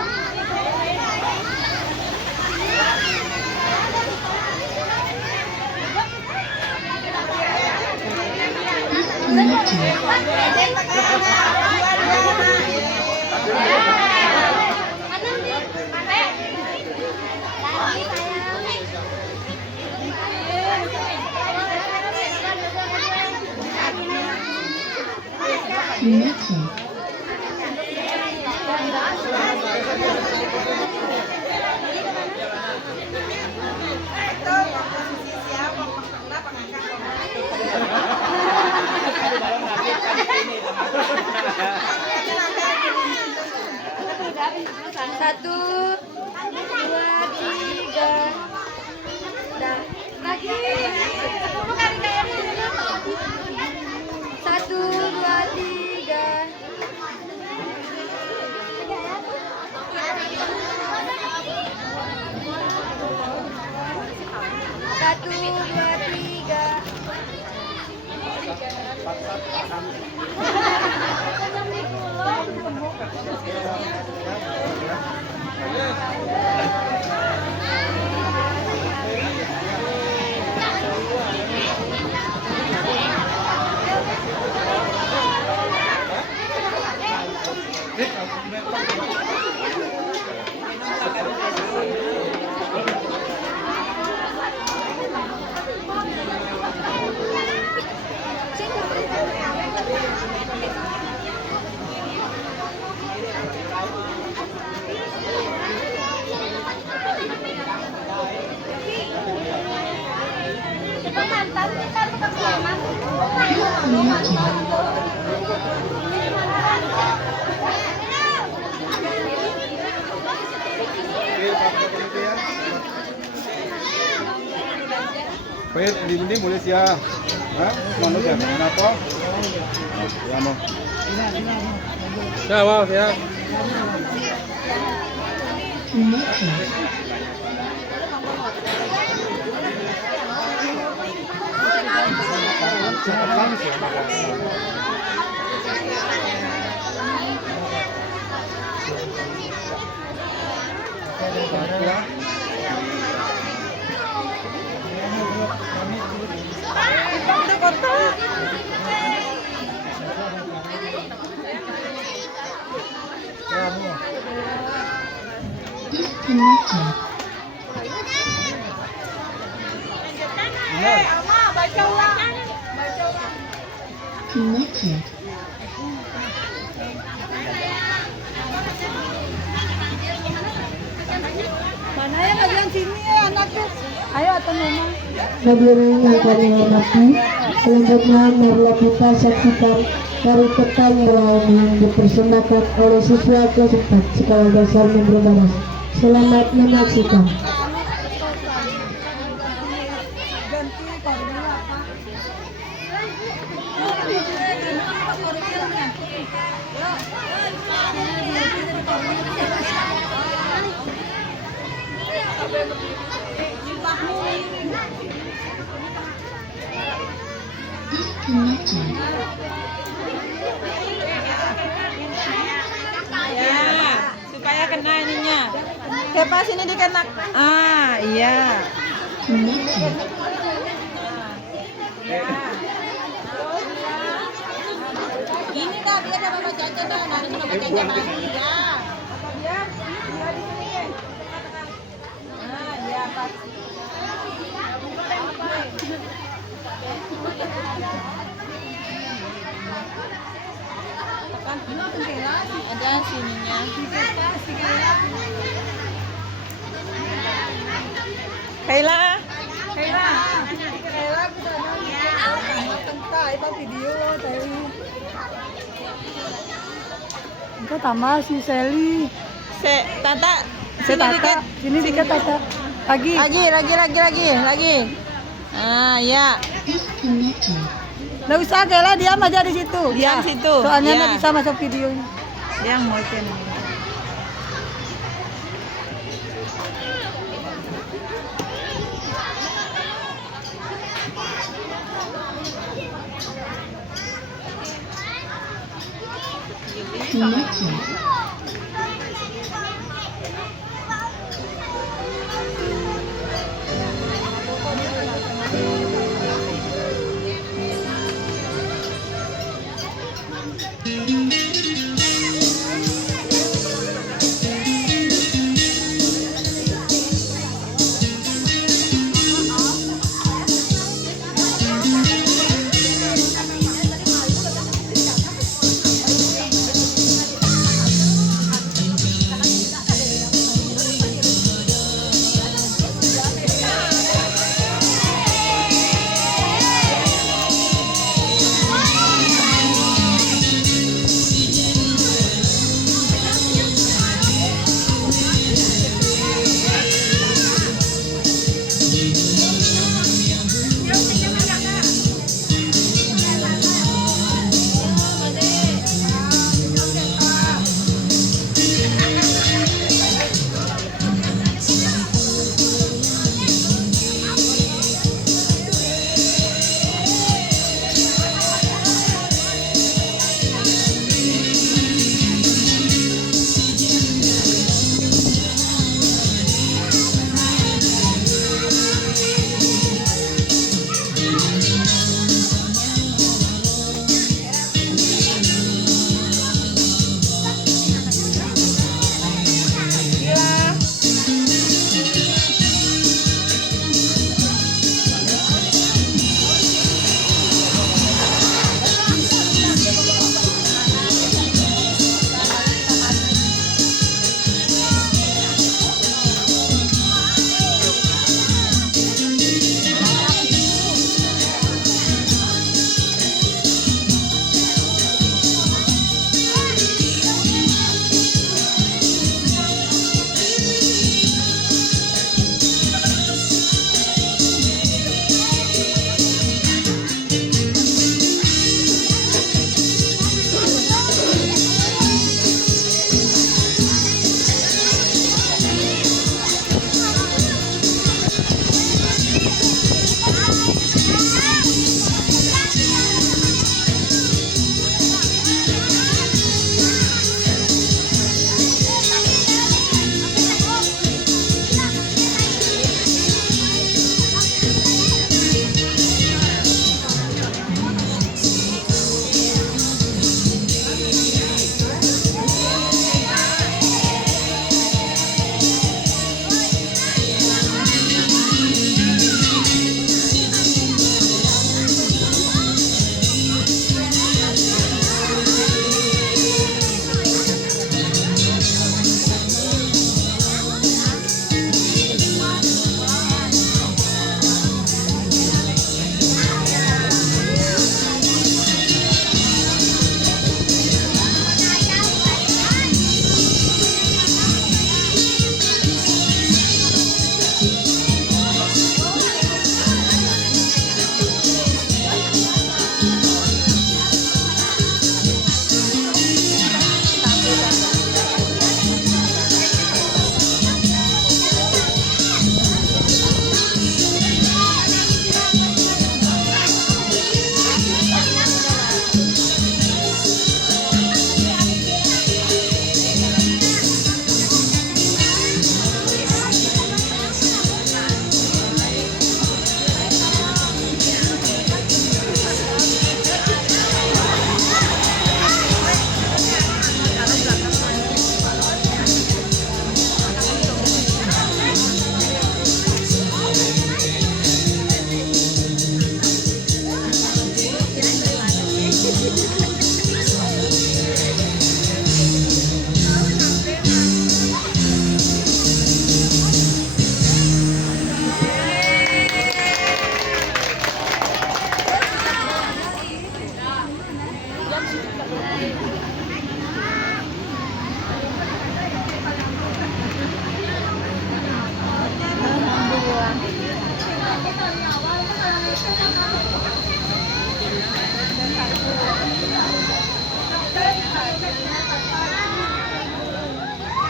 Connected. Satu, dua, tiga. Dah. Lagi. 10 kali gayanya. 1, 2, 3. Satu, dua, tiga. Mantan kita bukan selamat. Pwede, hindi muli siya. Ha? Ano siya? Kenapa? Yan mo. Siya, wow, siya. Connected. Cepat lang siya. foto. Disconnected. Connected. Mana ya kajian sini ya anaknya? Ayo atau mama? Hadirin yang kami hormati, selanjutnya marilah kita saksikan tari tekan Melayu yang dipersembahkan oleh siswa kelas 4 Sekolah Dasar Negeri Baras. Selamat menyaksikan. Ganti koordinat apa? Disconnected. Ya, supaya kena ininya. Kepa sini dikena. Ah, iya. Connected. Gini dah, biar ada Mama Caca dah. Nanti Mama Caca bantu ya. Apa dia? Dia di sini. Ah, iya pas. Tekan ada sininya. Kaila. Kaila. Kaila kita tentang itu video dari. Itu tambah si Sally. Tata. Sini dikit. Sini dikit Tata. Lagi. Ah, ya. Disconnected. Nggak usah Kaila, diam aja di situ. Diam situ. Soalnya nggak bisa masuk videonya. Yang mau channel. Connected.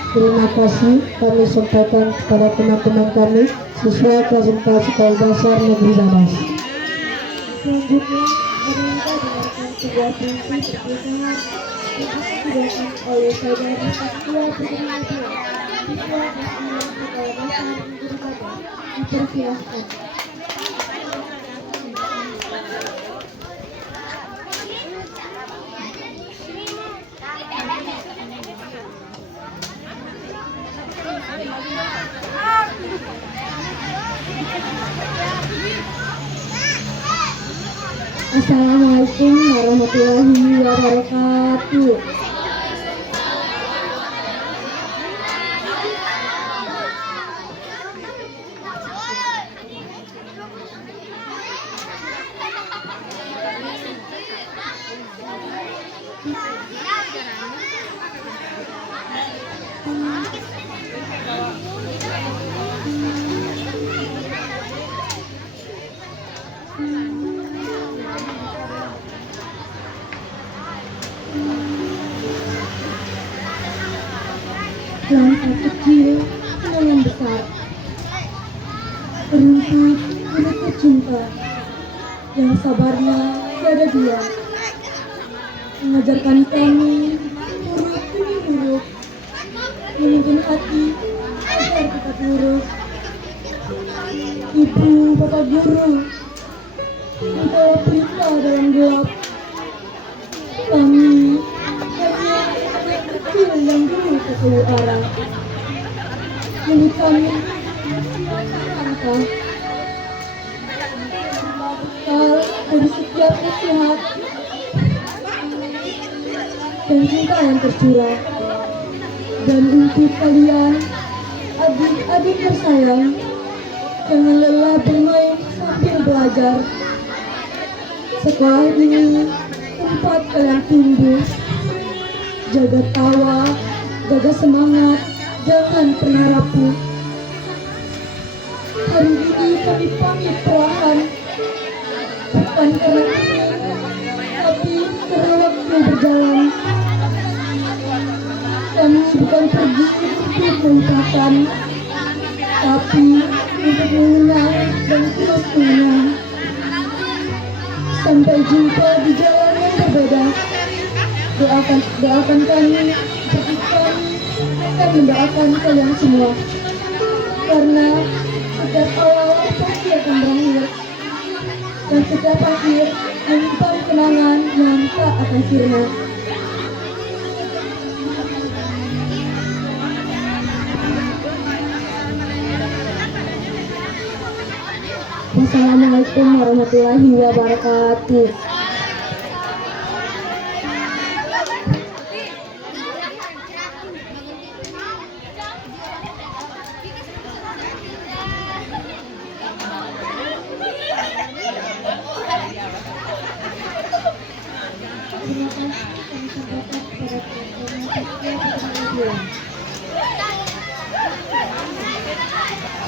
terima kasih kami sampaikan kepada teman-teman kami siswa kelas 4 Sekolah Dasar Negeri Badas. Selanjutnya, pemerintah dengarkan sebuah prinsip perpisahan yang disediakan oleh saudari Saskia Putri siswa kelas 6 Sekolah Dasar Negeri Badas. Dipersilahkan. Assalamualaikum warahmatullahi wabarakatuh. Langkah kecil, kenangan besar. Rumput milik tercinta yang sabarnya tiada dia, mengajarkan kami huruf demi huruf, menuntun hati agar kita lurus. Ibu bapak guru, membawa pelita dalam gelap. Kami hanya anak kecil yang dulu ketahui arah. Mulut kami langkah bekal dari setiap nasihat dan cinta yang tercurah. Dan untuk kalian, adik-adik tersayang, jangan lelah bermain sambil belajar. Sekolah ini tempat kalian tumbuh. Jaga tawa, jaga semangat, jangan pernah rapuh. Hari ini kami pamit perlahan, bukan karena ingin, tapi karena waktu berjalan. Kami bukan pergi untuk melupakan, tapi untuk mengenang dan terus mengenang. Sampai jumpa di jalan yang berbeda. Doakan kami, seperti kami akan mendoakan kalian semua. Karena setiap awal pasti akan berakhir, dan setiap akhir menyimpan kenangan yang tak akan sirna. Wassalamualaikum warahmatullahi wabarakatuh.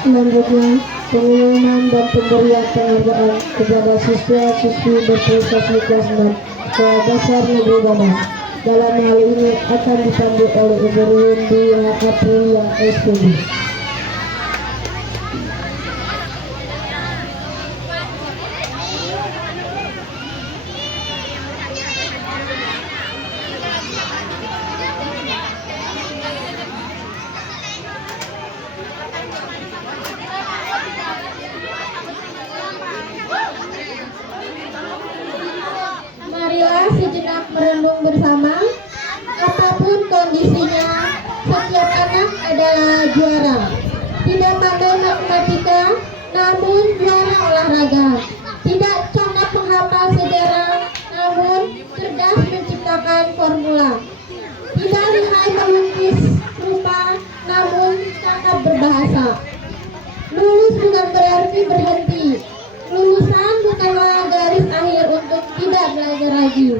Selanjutnya, pengumuman dan pemberian penghargaan kepada siswa-siswi berprestasi kelas 6 Sekolah Dasar Negeri Badas. Dalam hal ini akan dipandu oleh Ibu Riyundi Aprilia SPD. Marilah sejenak merenung bersama. Apapun kondisinya, setiap anak adalah juara. Tidak pandai matematika, namun juara olahraga. Tidak condap menghafal sejarah, namun cerdas menciptakan formula. Tidak lihai melukis rupa, namun cakap berbahasa. Lulus bukan berarti berhenti. Lulusan bukanlah garis akhir untuk tidak belajar lagi.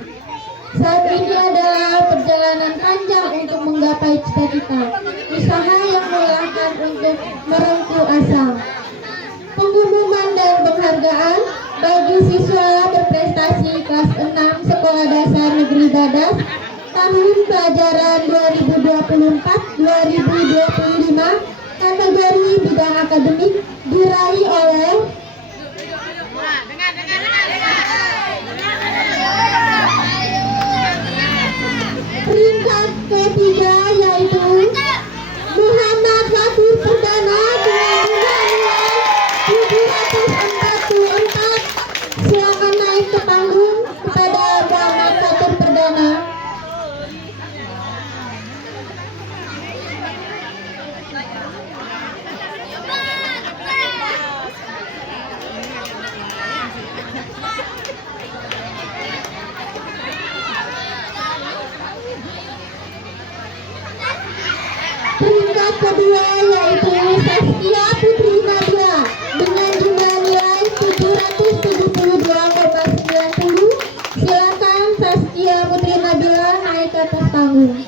Saat ini adalah perjalanan panjang untuk menggapai cita-cita, usaha yang melelahkan untuk merengkuh asa. Pengumuman dan penghargaan bagi siswa berprestasi kelas 6 Sekolah Dasar Negeri Badas tahun pelajaran 2024 2025 kategori bidang akademik diraih oleh peringkat ketiga yaitu Muhammad Fatur Perdana dengan nilai 744. Silakan naik ke panggung kepada Muhammad Fatur Perdana. Peringkat kedua yaitu Saskia Putri Nadia dengan jumlah nilai 772,90. Silakan Saskia Putri Nadia naik ke atas panggung.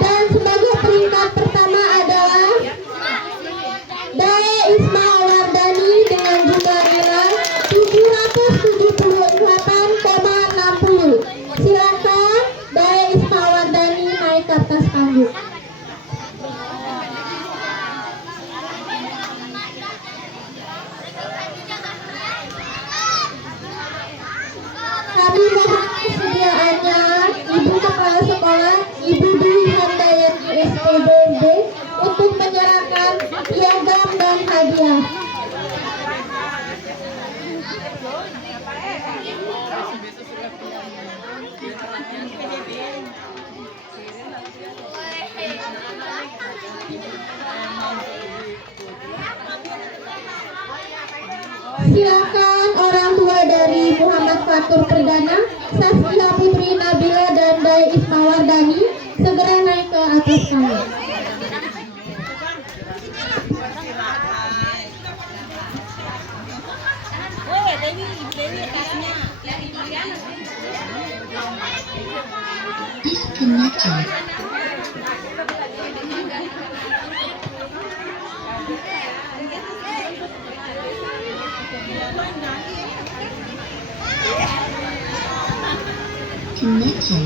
Dan sebagai peringkat pertama adalah Dae Ismail Wardani dengan jumlah nilai 778,60. Silakan Dae Ismail Wardani naik ke atas panggung. Kami mohon kesediaannya Ibu Kepala Sekolah Ibu Dwi Handayani SPDB untuk menyerahkan piagam dan hadiah. Silakan orang tua dari Muhammad Fatur Perdana, Saskia Putri Nabila dan Dae Ismail Wardani segera naik ke atas panggung. Dewi tasnya. Connected.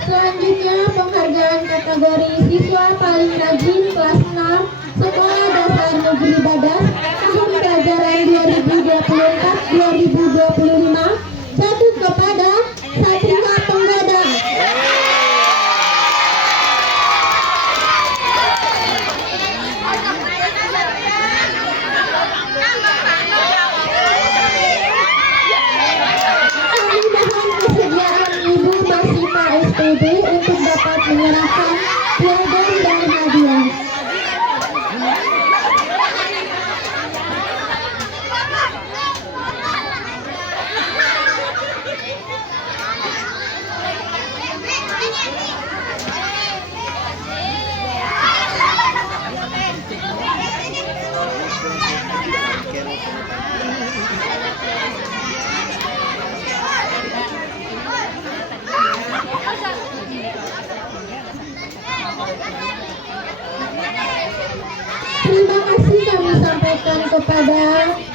Selanjutnya penghargaan kategori siswa paling rajin kelas 6 Sekolah Dasar Negeri Badas tahun pelajaran 2024-2025 jatuh kepada Satria Penggadang. Kami mohon kesediaan Ibu Masita SPD untuk dapat menyerahkan piagam Terima kasih kami sampaikan kepada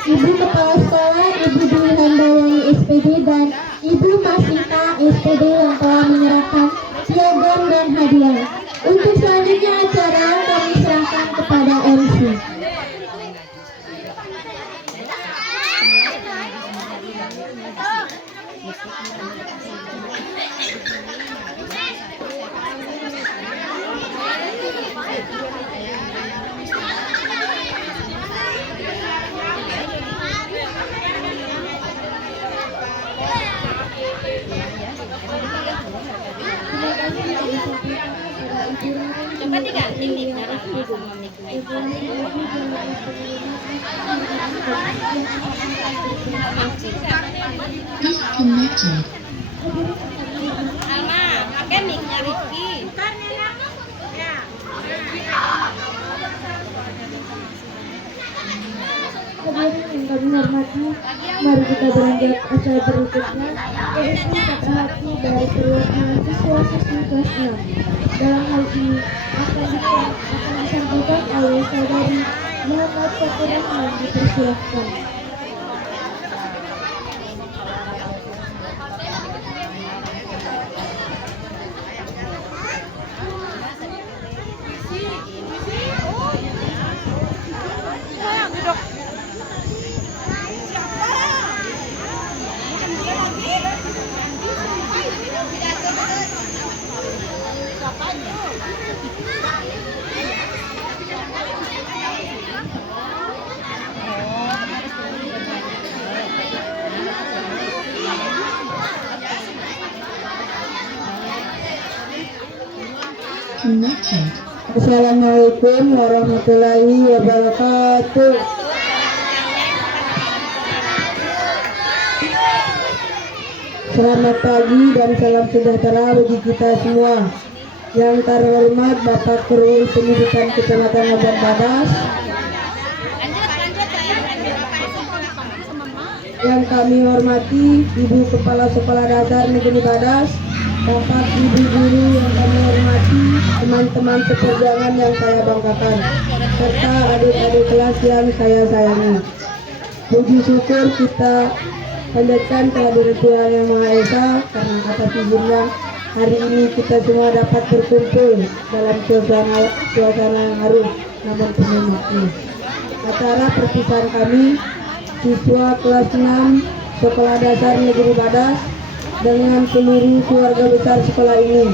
Ibu Kepala Sekolah, Ibu Dwi Handayani SPD dan Ibu Masita SPD yang telah menyerahkan piagam dan hadiah. Untuk selanjutnya acara kami serahkan kepada MC. Coba diganti mic-nya Rama sama mic-nya. Alma, pakai mic-nya Rifki. Hadirin yang kami hormati, mari kita beranjak acara berikutnya, yaitu kata hati dari perwakilan siswa-siswi kelas 6. Dalam hal ini akan disampaikan oleh saudari Muhammad Fatur Rahman. Dipersilakan. Assalamualaikum warahmatullahi wabarakatuh. Selamat pagi dan salam sejahtera bagi kita semua. Yang terhormat Bapak Perwil Pendidikan Kecamatan Labuan Badas, yang kami hormati Ibu Kepala Sekolah Dasar Negeri Badas, Bapak Ibu Guru yang kami hormati, teman-teman seperjuangan yang saya banggakan, serta adik-adik kelas yang saya sayangi. Puji syukur kita panjatkan kehadiran Tuhan Yang Maha Esa, karena atas izinnya hari ini kita semua dapat berkumpul dalam suasana yang haru namun penuh makna. Acara perpisahan kami siswa kelas 6 Sekolah Dasar Negeri Badas dengan seluruh keluarga besar sekolah ini.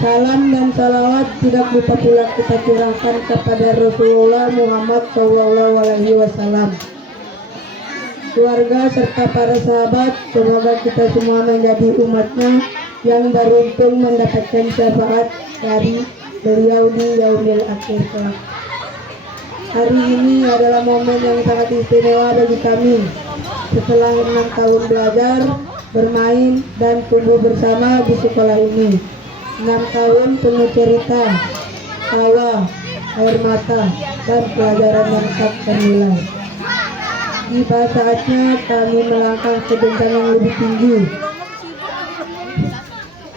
Salam dan salawat tidak lupa pula kita curahkan kepada Rasulullah Muhammad SAW, keluarga serta para sahabat. Semoga kita semua menjadi umatnya yang beruntung mendapatkan syafaat dari beliau di yaumil akhir kelak. Hari ini adalah momen yang sangat istimewa bagi kami. Setelah 6 tahun belajar, bermain, dan tumbuh bersama di sekolah ini, 6 tahun penuh cerita, tawa, air mata, dan pelajaran yang tak ternilai. Tiba saatnya kami melangkah ke jenjang yang lebih tinggi.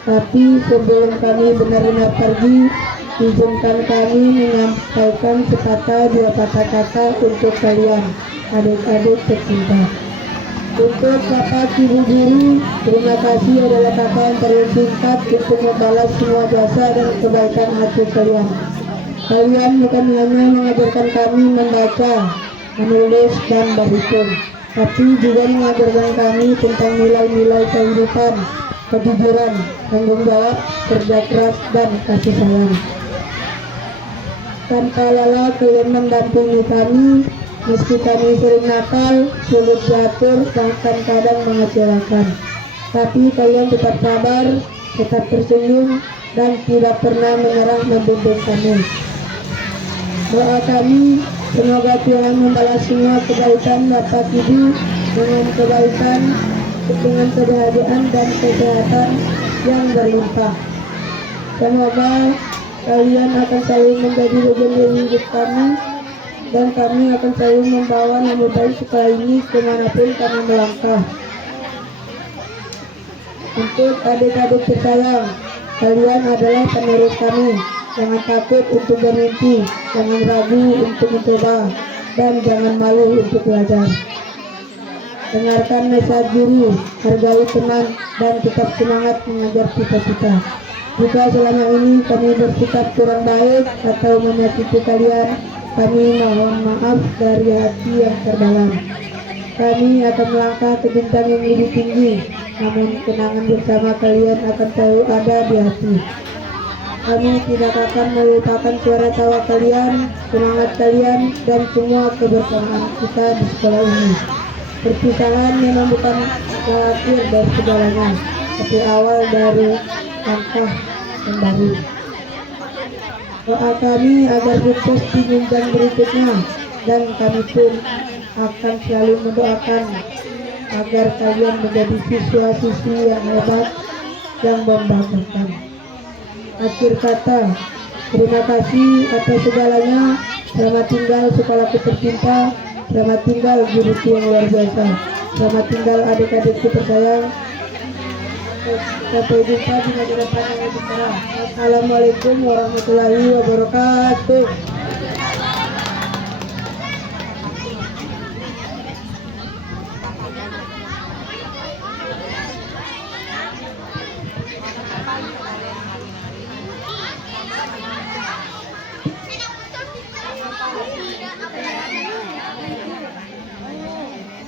Tapi sebelum kami benar-benar pergi, izinkan kami menyampaikan sepatah dua patah kata untuk kalian, adik-adik tercinta. Untuk Bapak Ibu Guru, terima kasih adalah kata yang tersingkat untuk membalas semua jasa dan kebaikan hati kalian. Kalian bukan hanya mengajarkan kami membaca, menulis, dan berhitung, tapi juga mengajarkan kami tentang nilai-nilai kehidupan, kejujuran, tanggung jawab, kerja keras, dan kasih sayang. Tanpa lelah kalian mendampingi kami, meski kami sering nakal, sulit diatur, bahkan kadang mengecewakan. Tapi kalian tetap sabar, tetap tersenyum, dan tidak pernah menyerah membimbing kami. Doa kami, semoga Tuhan membalas semua kebaikan Bapak Ibu dengan kebaikan, dengan kebahagiaan dan kesehatan yang berlimpah. Semoga kalian akan selalu menjadi bagian dari hidup kami, dan kami akan selalu membawa nama baik sekolah ini kemanapun kami melangkah. Untuk adik-adik tersayang, kalian adalah penerus kami. Jangan takut untuk bermimpi, jangan ragu untuk mencoba, dan jangan malu untuk belajar. Dengarkan nasihat guru, hargai teman, dan tetap semangat mengajar cita-cita. Jika selama ini kami bersikap kurang baik atau menyakiti kalian, kami mohon maaf dari hati yang terdalam. Kami akan melangkah ke bintang yang lebih tinggi, namun kenangan bersama kalian akan selalu ada di hati. Kami tidak akan melupakan suara tawa kalian, semangat kalian, dan semua kebersamaan kita di sekolah ini. Perpisahan memang bukan akhir dari segalanya, tapi awal dari langkah yang baru. Doa kami agar sukses di jenjang berikutnya, dan kami pun akan selalu mendoakan agar kalian menjadi siswa-siswi yang hebat, yang membanggakan. Akhir kata, terima kasih atas segalanya. Selamat tinggal sekolahku tercinta. Selamat tinggal guruku yang luar biasa. Selamat tinggal adik-adikku tersayang. Sampai jumpa di masa depan yang lebih cerah. Assalamualaikum warahmatullahi wabarakatuh.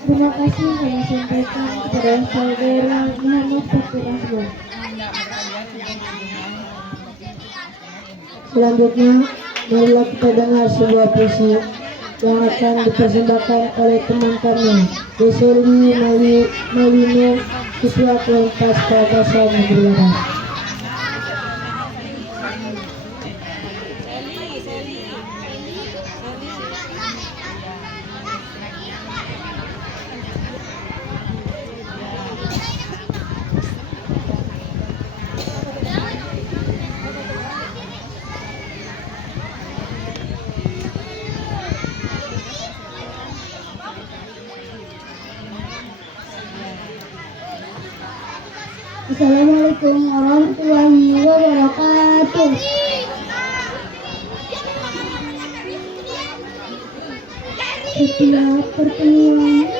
Terima kasih kami sampaikan kepada saudara Muhammad Fakir Ahmad. Selanjutnya, marilah kita dengar sebuah puisi yang akan dipersembahkan oleh teman kami, Deseli Mawino, siswa kelas Bahasa Negeri Arab. Assalamualaikum warahmatullahi wabarakatuh. Setiap pertemuan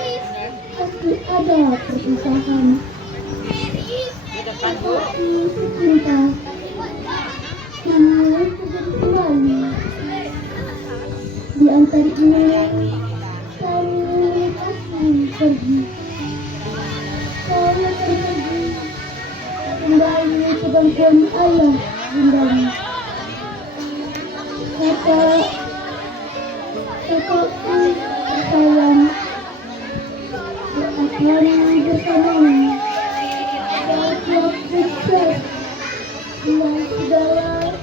pasti ada perpisahan. Seperti secinta yang mulai kembali. Di antara ini kami akan pergi. Kami pergi kembali ke bantuan Allah bundamu. Kakakku sayang, akan bersamamu. Setiap sukses dengan segala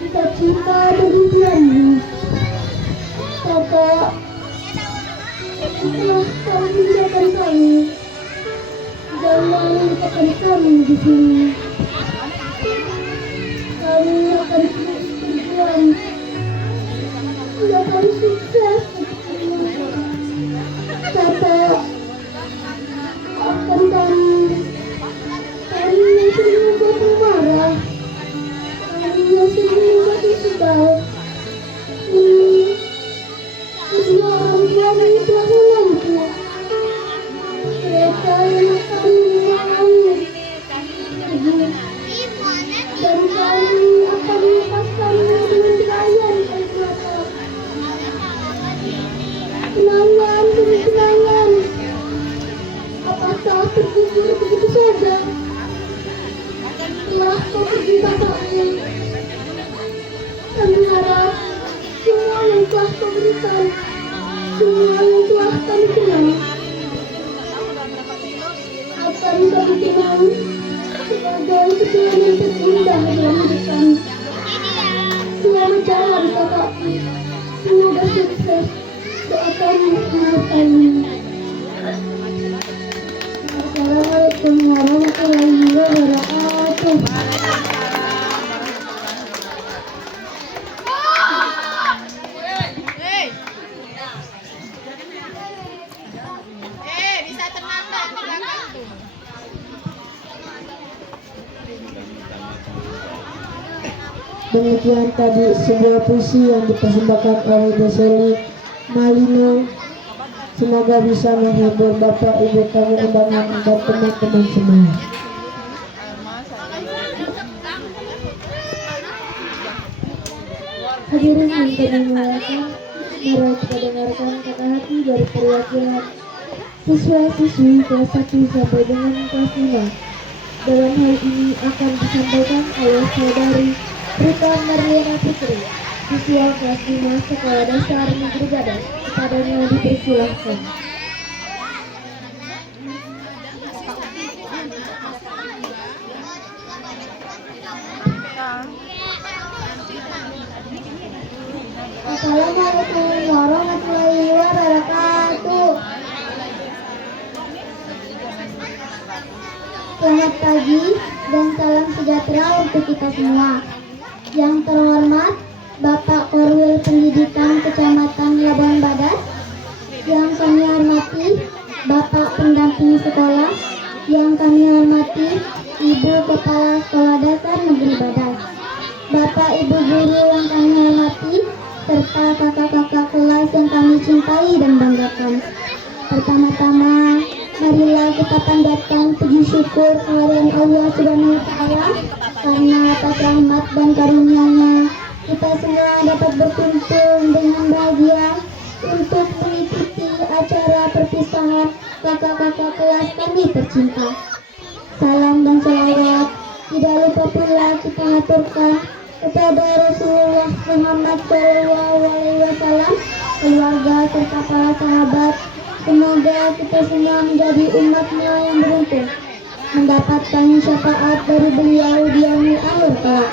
cita-cita dan impianmu. Kakak telah kau tinggalkan kami. Jangan lupakan kami di sini. Kami akan terus berjuang. Akan sukses. Kakak akan kami yang sering membuatmu marah. Kami yang sering membuatmu sedih. Kedua orang tuamu telah menantu. Mereka yang akan memahami dan kami akan melepaskan dengan kalian mata. Kenangan demi kenangan, apakah terkubur begitu saja? Telah kau pergi kakakku. Kami harap semua yang telah kau berikan, semua yang telah kami kenal, akan kami kenal sebagai kenangan terindah dalam hidup kami. Selamat jalan kakakku, semoga sukses. Doakan untuk kami. Assalamualaikum warahmatullahi wabarakatuh. Bisa tenang dah di belakang tuh. Demikian tadi sebuah puisi yang dipersembahkan oleh Deseli Malino. Semoga bisa menghibur Bapak Ibu tamu undangan dan teman-teman semua. Hadirin yang kami muliakan, mari kita dengarkan kata hati dari perwakilan siswa-siswi kelas 1 sampai dengan kelas 5. Dalam hal ini akan disampaikan oleh saudari Rita Mariana Putri, siswa kelas 5 Sekolah Dasar Negeri Gadas. Kepadanya dipersilahkan. Assalamualaikum warahmatullahi wabarakatuh. Selamat pagi dan salam sejahtera untuk kita semua. Yang terhormat Bapak Korwil Pendidikan Kecamatan Labuan Badas, yang kami hormati Bapak Pendamping Sekolah, yang kami hormati Ibu Kepala Sekolah Dasar Negeri Badas, Bapak Ibu Guru yang kami hormati, serta kakak-kakak kelas yang kami cintai dan banggakan. Pertama-tama, marilah kita panjatkan puji syukur kehadiran Allah Subhanahu wa Ta'ala, karena atas rahmat dan karunia-Nya kita semua dapat berkumpul dengan bahagia untuk mengikuti acara perpisahan kakak-kakak kelas kami tercinta. Salam dan salawat tidak lupa pula kita aturkan kepada Rasulullah Muhammad SAW, keluarga serta para sahabat. Semoga kita semua menjadi umatnya yang beruntung, mendapatkan syafaat dari beliau di yaumil akhir kelak.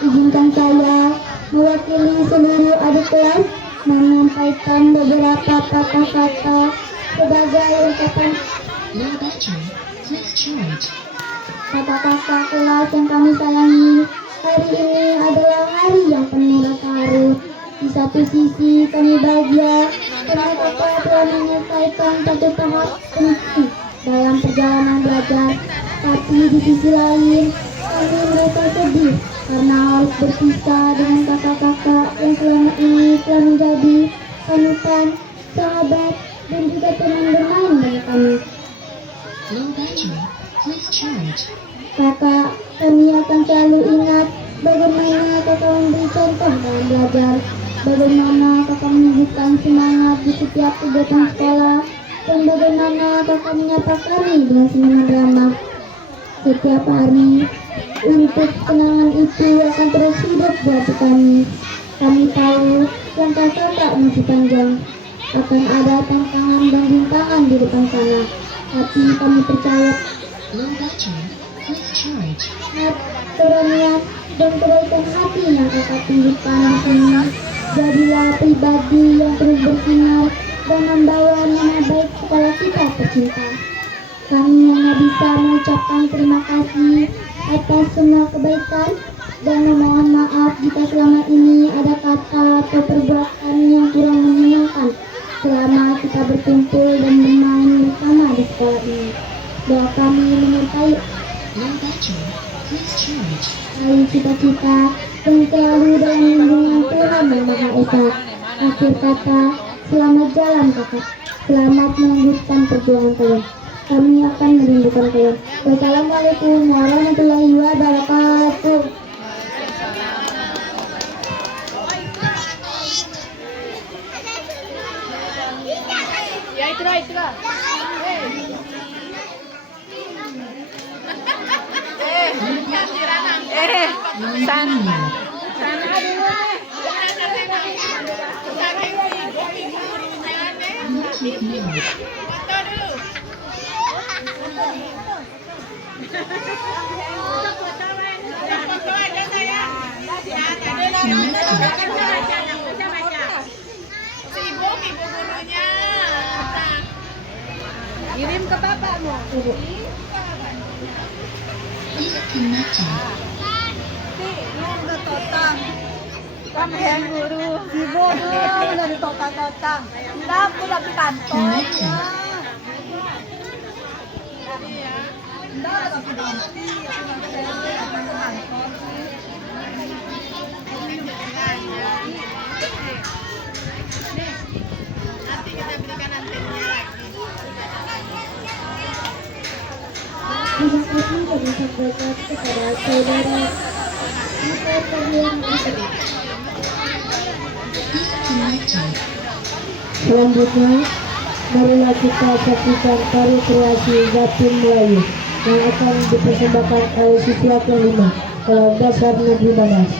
Izinkan saya mewakili seluruh adik kelas menyampaikan beberapa kata-kata sebagai ungkapan kata-kata kelas yang kami sayangi. Hari ini adalah hari yang penuh rasa haru. Di satu sisi kami bahagia karena kakak telah menyelesaikan satu tahap penting dalam perjalanan belajar. Tapi di sisi lain kami merasa sedih karena harus berpisah dengan kakak-kakak yang selama ini telah menjadi panutan, sahabat, dan juga teman bermain bagi kami. Kakak, kami akan selalu ingat bagaimana kakak memberi contoh dalam belajar, bagaimana kakak menunjukkan semangat di setiap kegiatan sekolah, dan bagaimana kakak menyapa kami dengan senyuman ramah setiap hari. Untuk kenangan itu akan terus hidup di hati kami. Kami tahu langkah kakak masih panjang, akan ada tantangan dan rintangan di depan sana, tapi kami percaya keberanian dan kebaikan hati yang kakak tunjukkan di sini. Jadilah pribadi yang terus bersinar dan membawa nama baik sekolah kita tercinta. Kami hanya bisa mengucapkan terima kasih atas semua kebaikan dan memohon maaf jika selama ini ada kata atau perbuatan yang kurang menyenangkan selama kita berkumpul dan bermain bersama di sekolah ini. Doa kami menyertai cita-cita dan selalu dalam lindungan Tuhan Yang Maha Esa. Akhir kata, selamat jalan kakak, selamat melanjutkan perjuangan kalian. Kami akan merindukan kalian. Wassalamualaikum warahmatullahi wabarakatuh. Ya itulah. Sana dulu kirim ke bapakmu. Kamu yang guru, si bodoh dari totang-totang. Enggak, aku lagi kantor. Enggak, aku ganti. Aku kantor. Terima kasih kami sampaikan kepada saudara Mata Pemilihan Istri. Selanjutnya, marilah kita saksikan tari kreasi Jatim Melayu yang akan dipersembahkan oleh siswa kelima Sekolah Dasar Negeri Badas.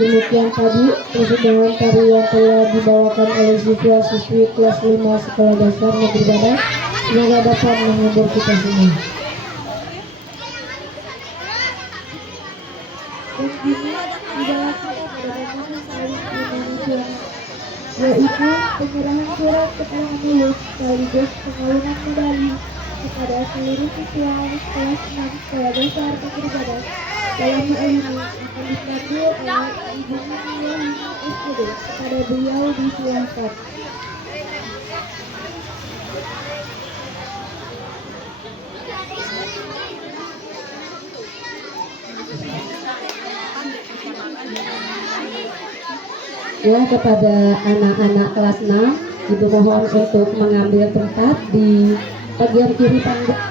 Demikian tadi persembahan tari yang telah dibawakan oleh siswa-siswi kelas 5 Sekolah Dasar Negeri Badas. Semoga dapat menghibur kita semua. Dan kini adalah kita pada momen saling kemanusiaan, yaitu penyerahan surat keterangan lulus sekaligus pengalungan medali kepada seluruh siswa kelas 6 Sekolah Dasar Negeri Badas. Dalam hal ini akan dipandu oleh Ibu Miniah SPD. Kepada beliau disilakan. Ya, kepada anak-anak kelas 6, Ibu mohon untuk mengambil tempat di bagian kiri panggung.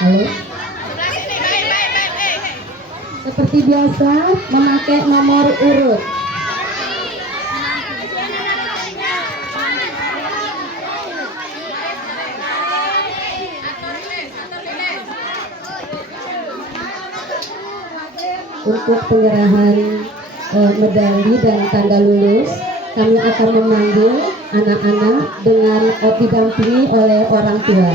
Halo. Seperti biasa, memakai nomor urut. Untuk penyerahan medali dan tanda lulus, kami akan memanggil anak-anak dengan didampingi oleh orang tua.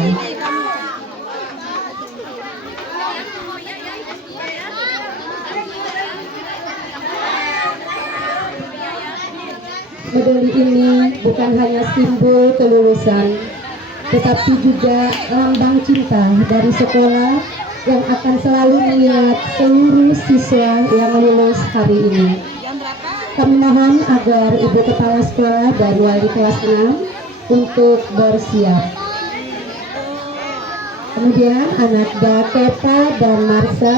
Medali ini bukan hanya simbol kelulusan, tetapi juga lambang cinta dari sekolah yang akan selalu mengingat seluruh siswa yang lulus hari ini. Kami mohon agar Ibu Kepala Sekolah dan Wali kelas 6 untuk bersiap. Kemudian anak Daketa dan Marsa.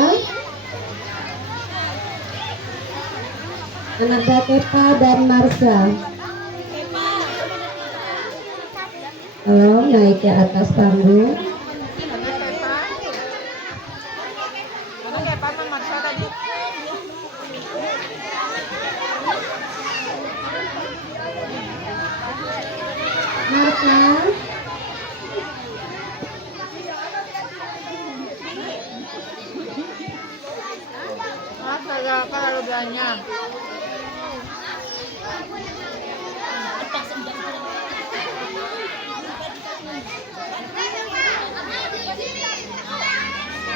Anak Daketa dan Marsa. Halo, naik ke atas panggung. Marsa. Ada apa lalu banyak?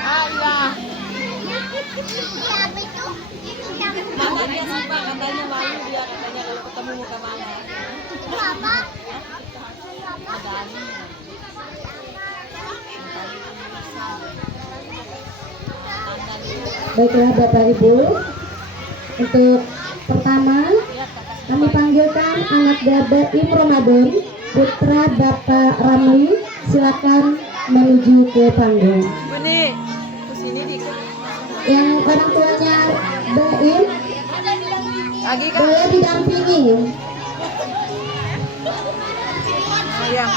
Allah. Mama dia suka katanya malu dia katanya kalau ketemu muka mama. Mama. Baiklah Bapak Ibu, untuk pertama kami panggilkan anak Baim Ramadan, putra Bapak Ramli, silakan menuju ke panggung. Buni, kesini dikit. Yang orang tuanya Baim Lagi kan? boleh didampingi. Sayang.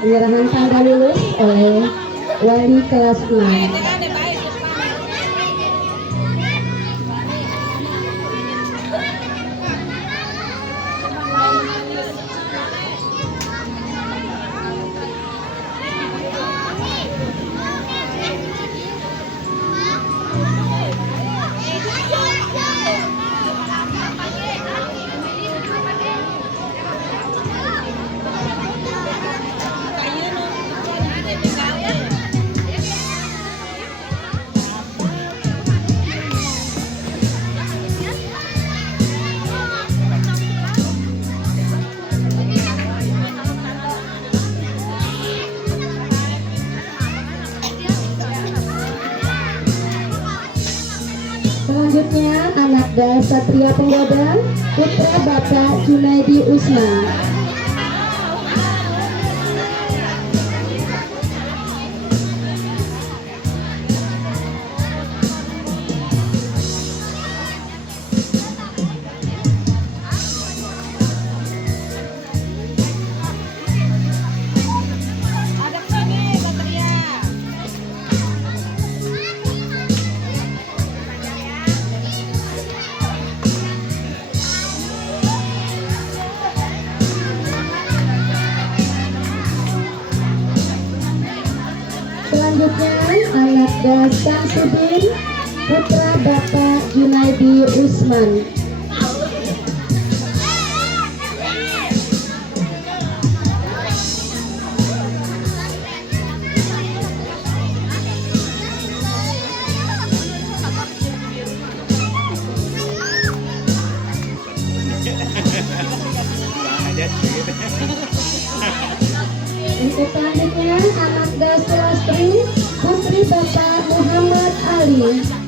Penyerahan tanda lulus oleh wali kelas 6. Selanjutnya anak Satria Penggoda, putra Bapak Junaidi Usman. Selanjutnya anak Samsudin, putra Bapak Junaidi Usman. Untuk selanjutnya anak Sulastri, putri Bapak Muhammad Ali. Arifin.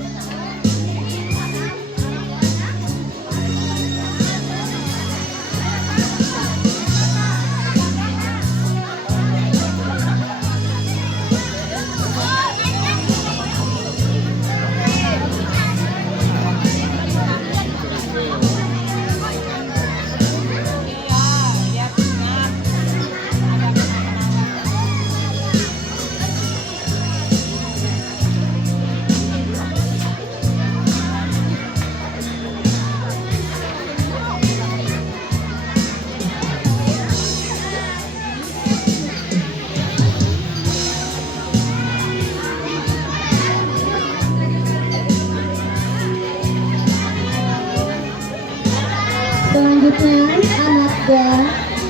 Selanjutnya anaknya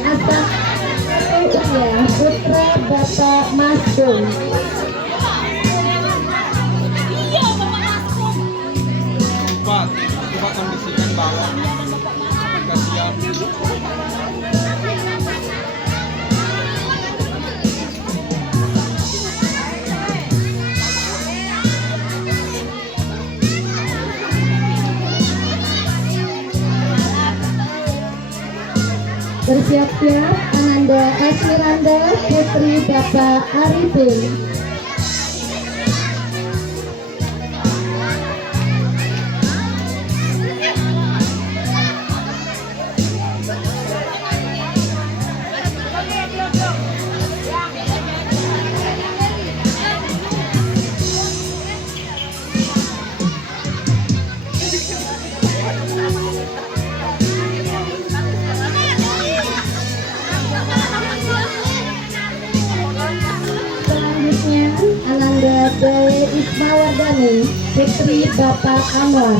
Asap Uya putra Bapak Masdum. Coba kondisikan bawah kasihan. Bersiap-siap Ananda Asmiranda putri Bapak Arifin. Selanjutnya Ananda Dewi Ismawardani putri Bapak Anwar.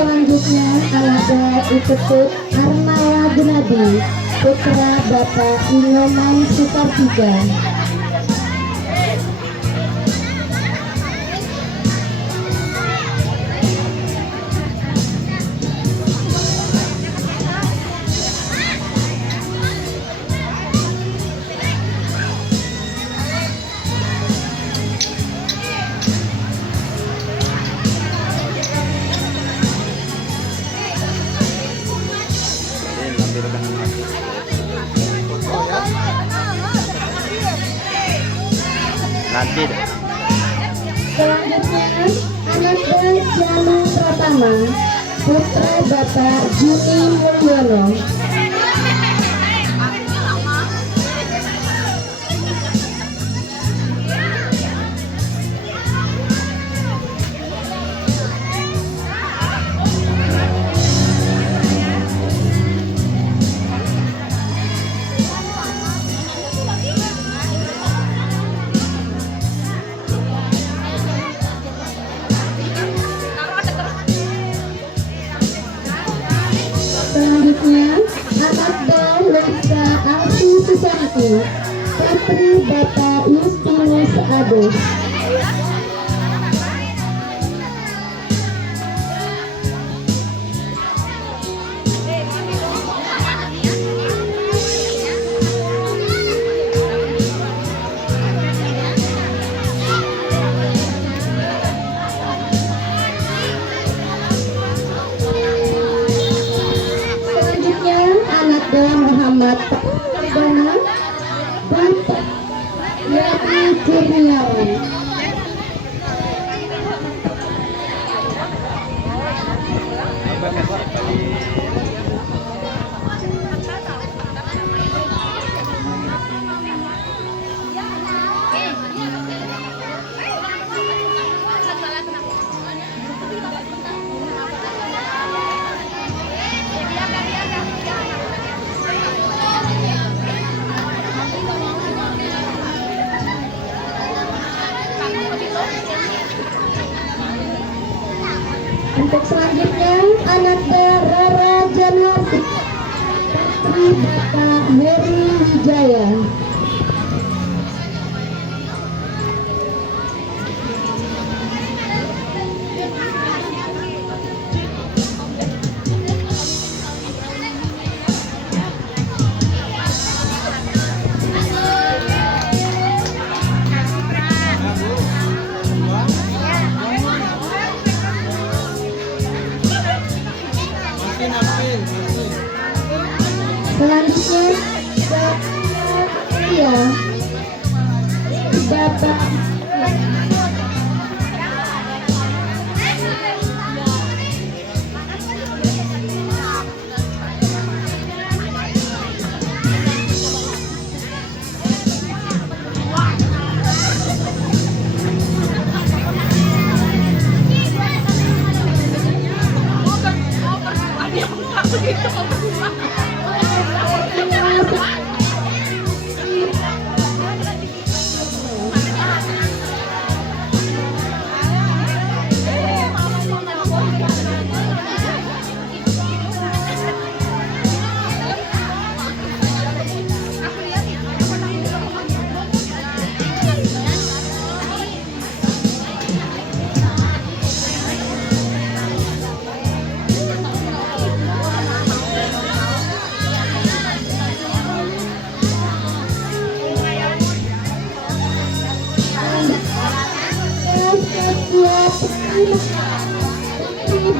Selanjutnya Ananda Iketut Armala Gunadi putra Bapak Inoman Sukartiga. Nanti deh. Selanjutnya Ananda Janu Pratama putra Bapak Juni Mulyono. Selanjutnya Ananda Lisa Alfi Susanti putri Bapak Justinus Adus. Selanjutnya Ananda Muhammad Perdana Bapak Yati Kurniawan. Untuk selanjutnya Ananda Rara Januarti, putri Bapak Heri Wijaya. Selanjutnya Bapak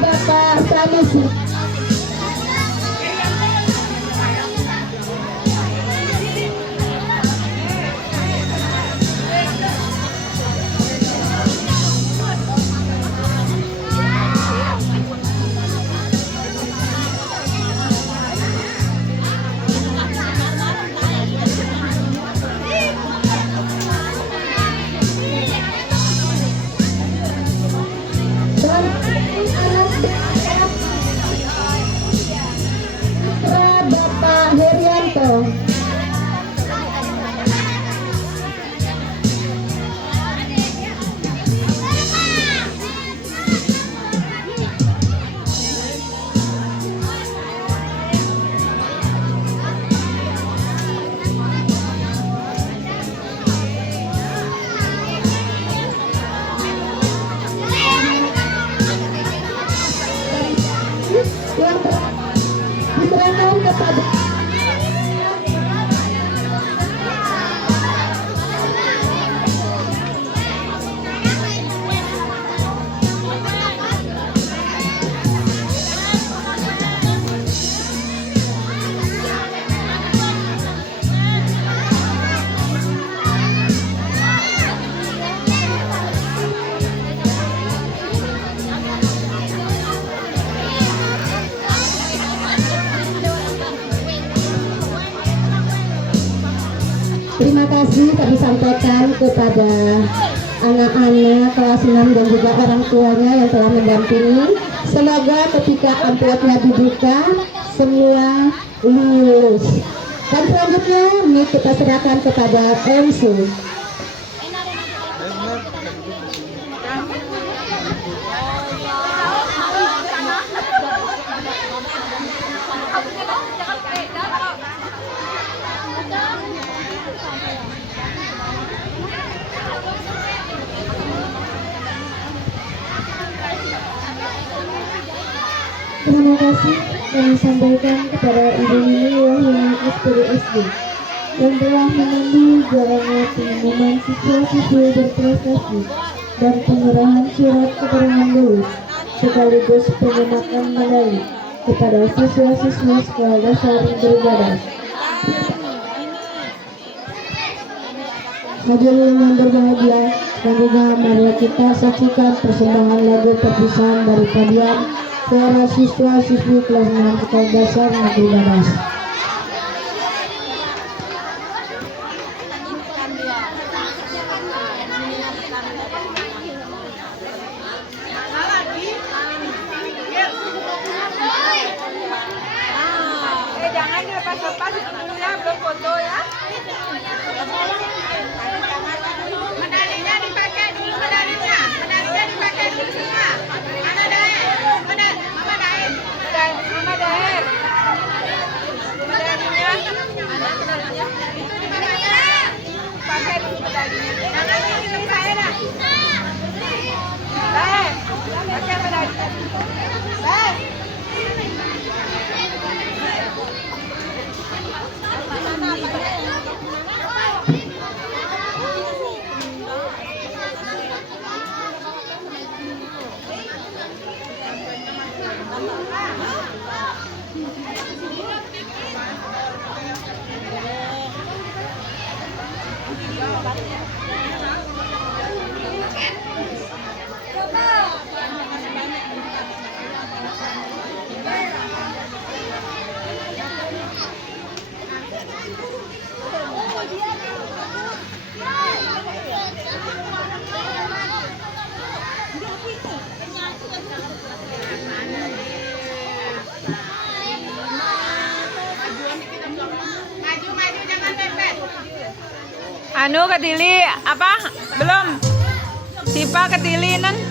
Bapak Sanusi. Bapak Herianto. Yang diserahkan kepada terima kasih kami sampaikan kepada anak-anak kelas 6 dan juga orang tuanya yang telah mendampingi. Semoga ketika amplopnya dibuka semua lulus. Dan selanjutnya ini kita serahkan kepada MC. Terima kasih kami sampaikan kepada Ibu Nini Wahyuni SPD yang telah memandu jalannya pengumuman siswa-siswi berprestasi dan penyerahan surat keterangan lulus sekaligus pengemakan medali kepada siswa-siswi sekolah dasar Bergadas. Hadirin yang berbahagia, selanjutnya mari kita saksikan persembahan lagu perpisahan dari Padian para siswa-siswi kelas 6 sekolah dasar Negeri Badas. Jangan dilepas-lepas itu dulu ya, belum foto ya. Medalinya dipakai dulu, medalinya dipakai dulu semua. Mana deh? Anu ketili apa? Belum. Sipa ketili nan.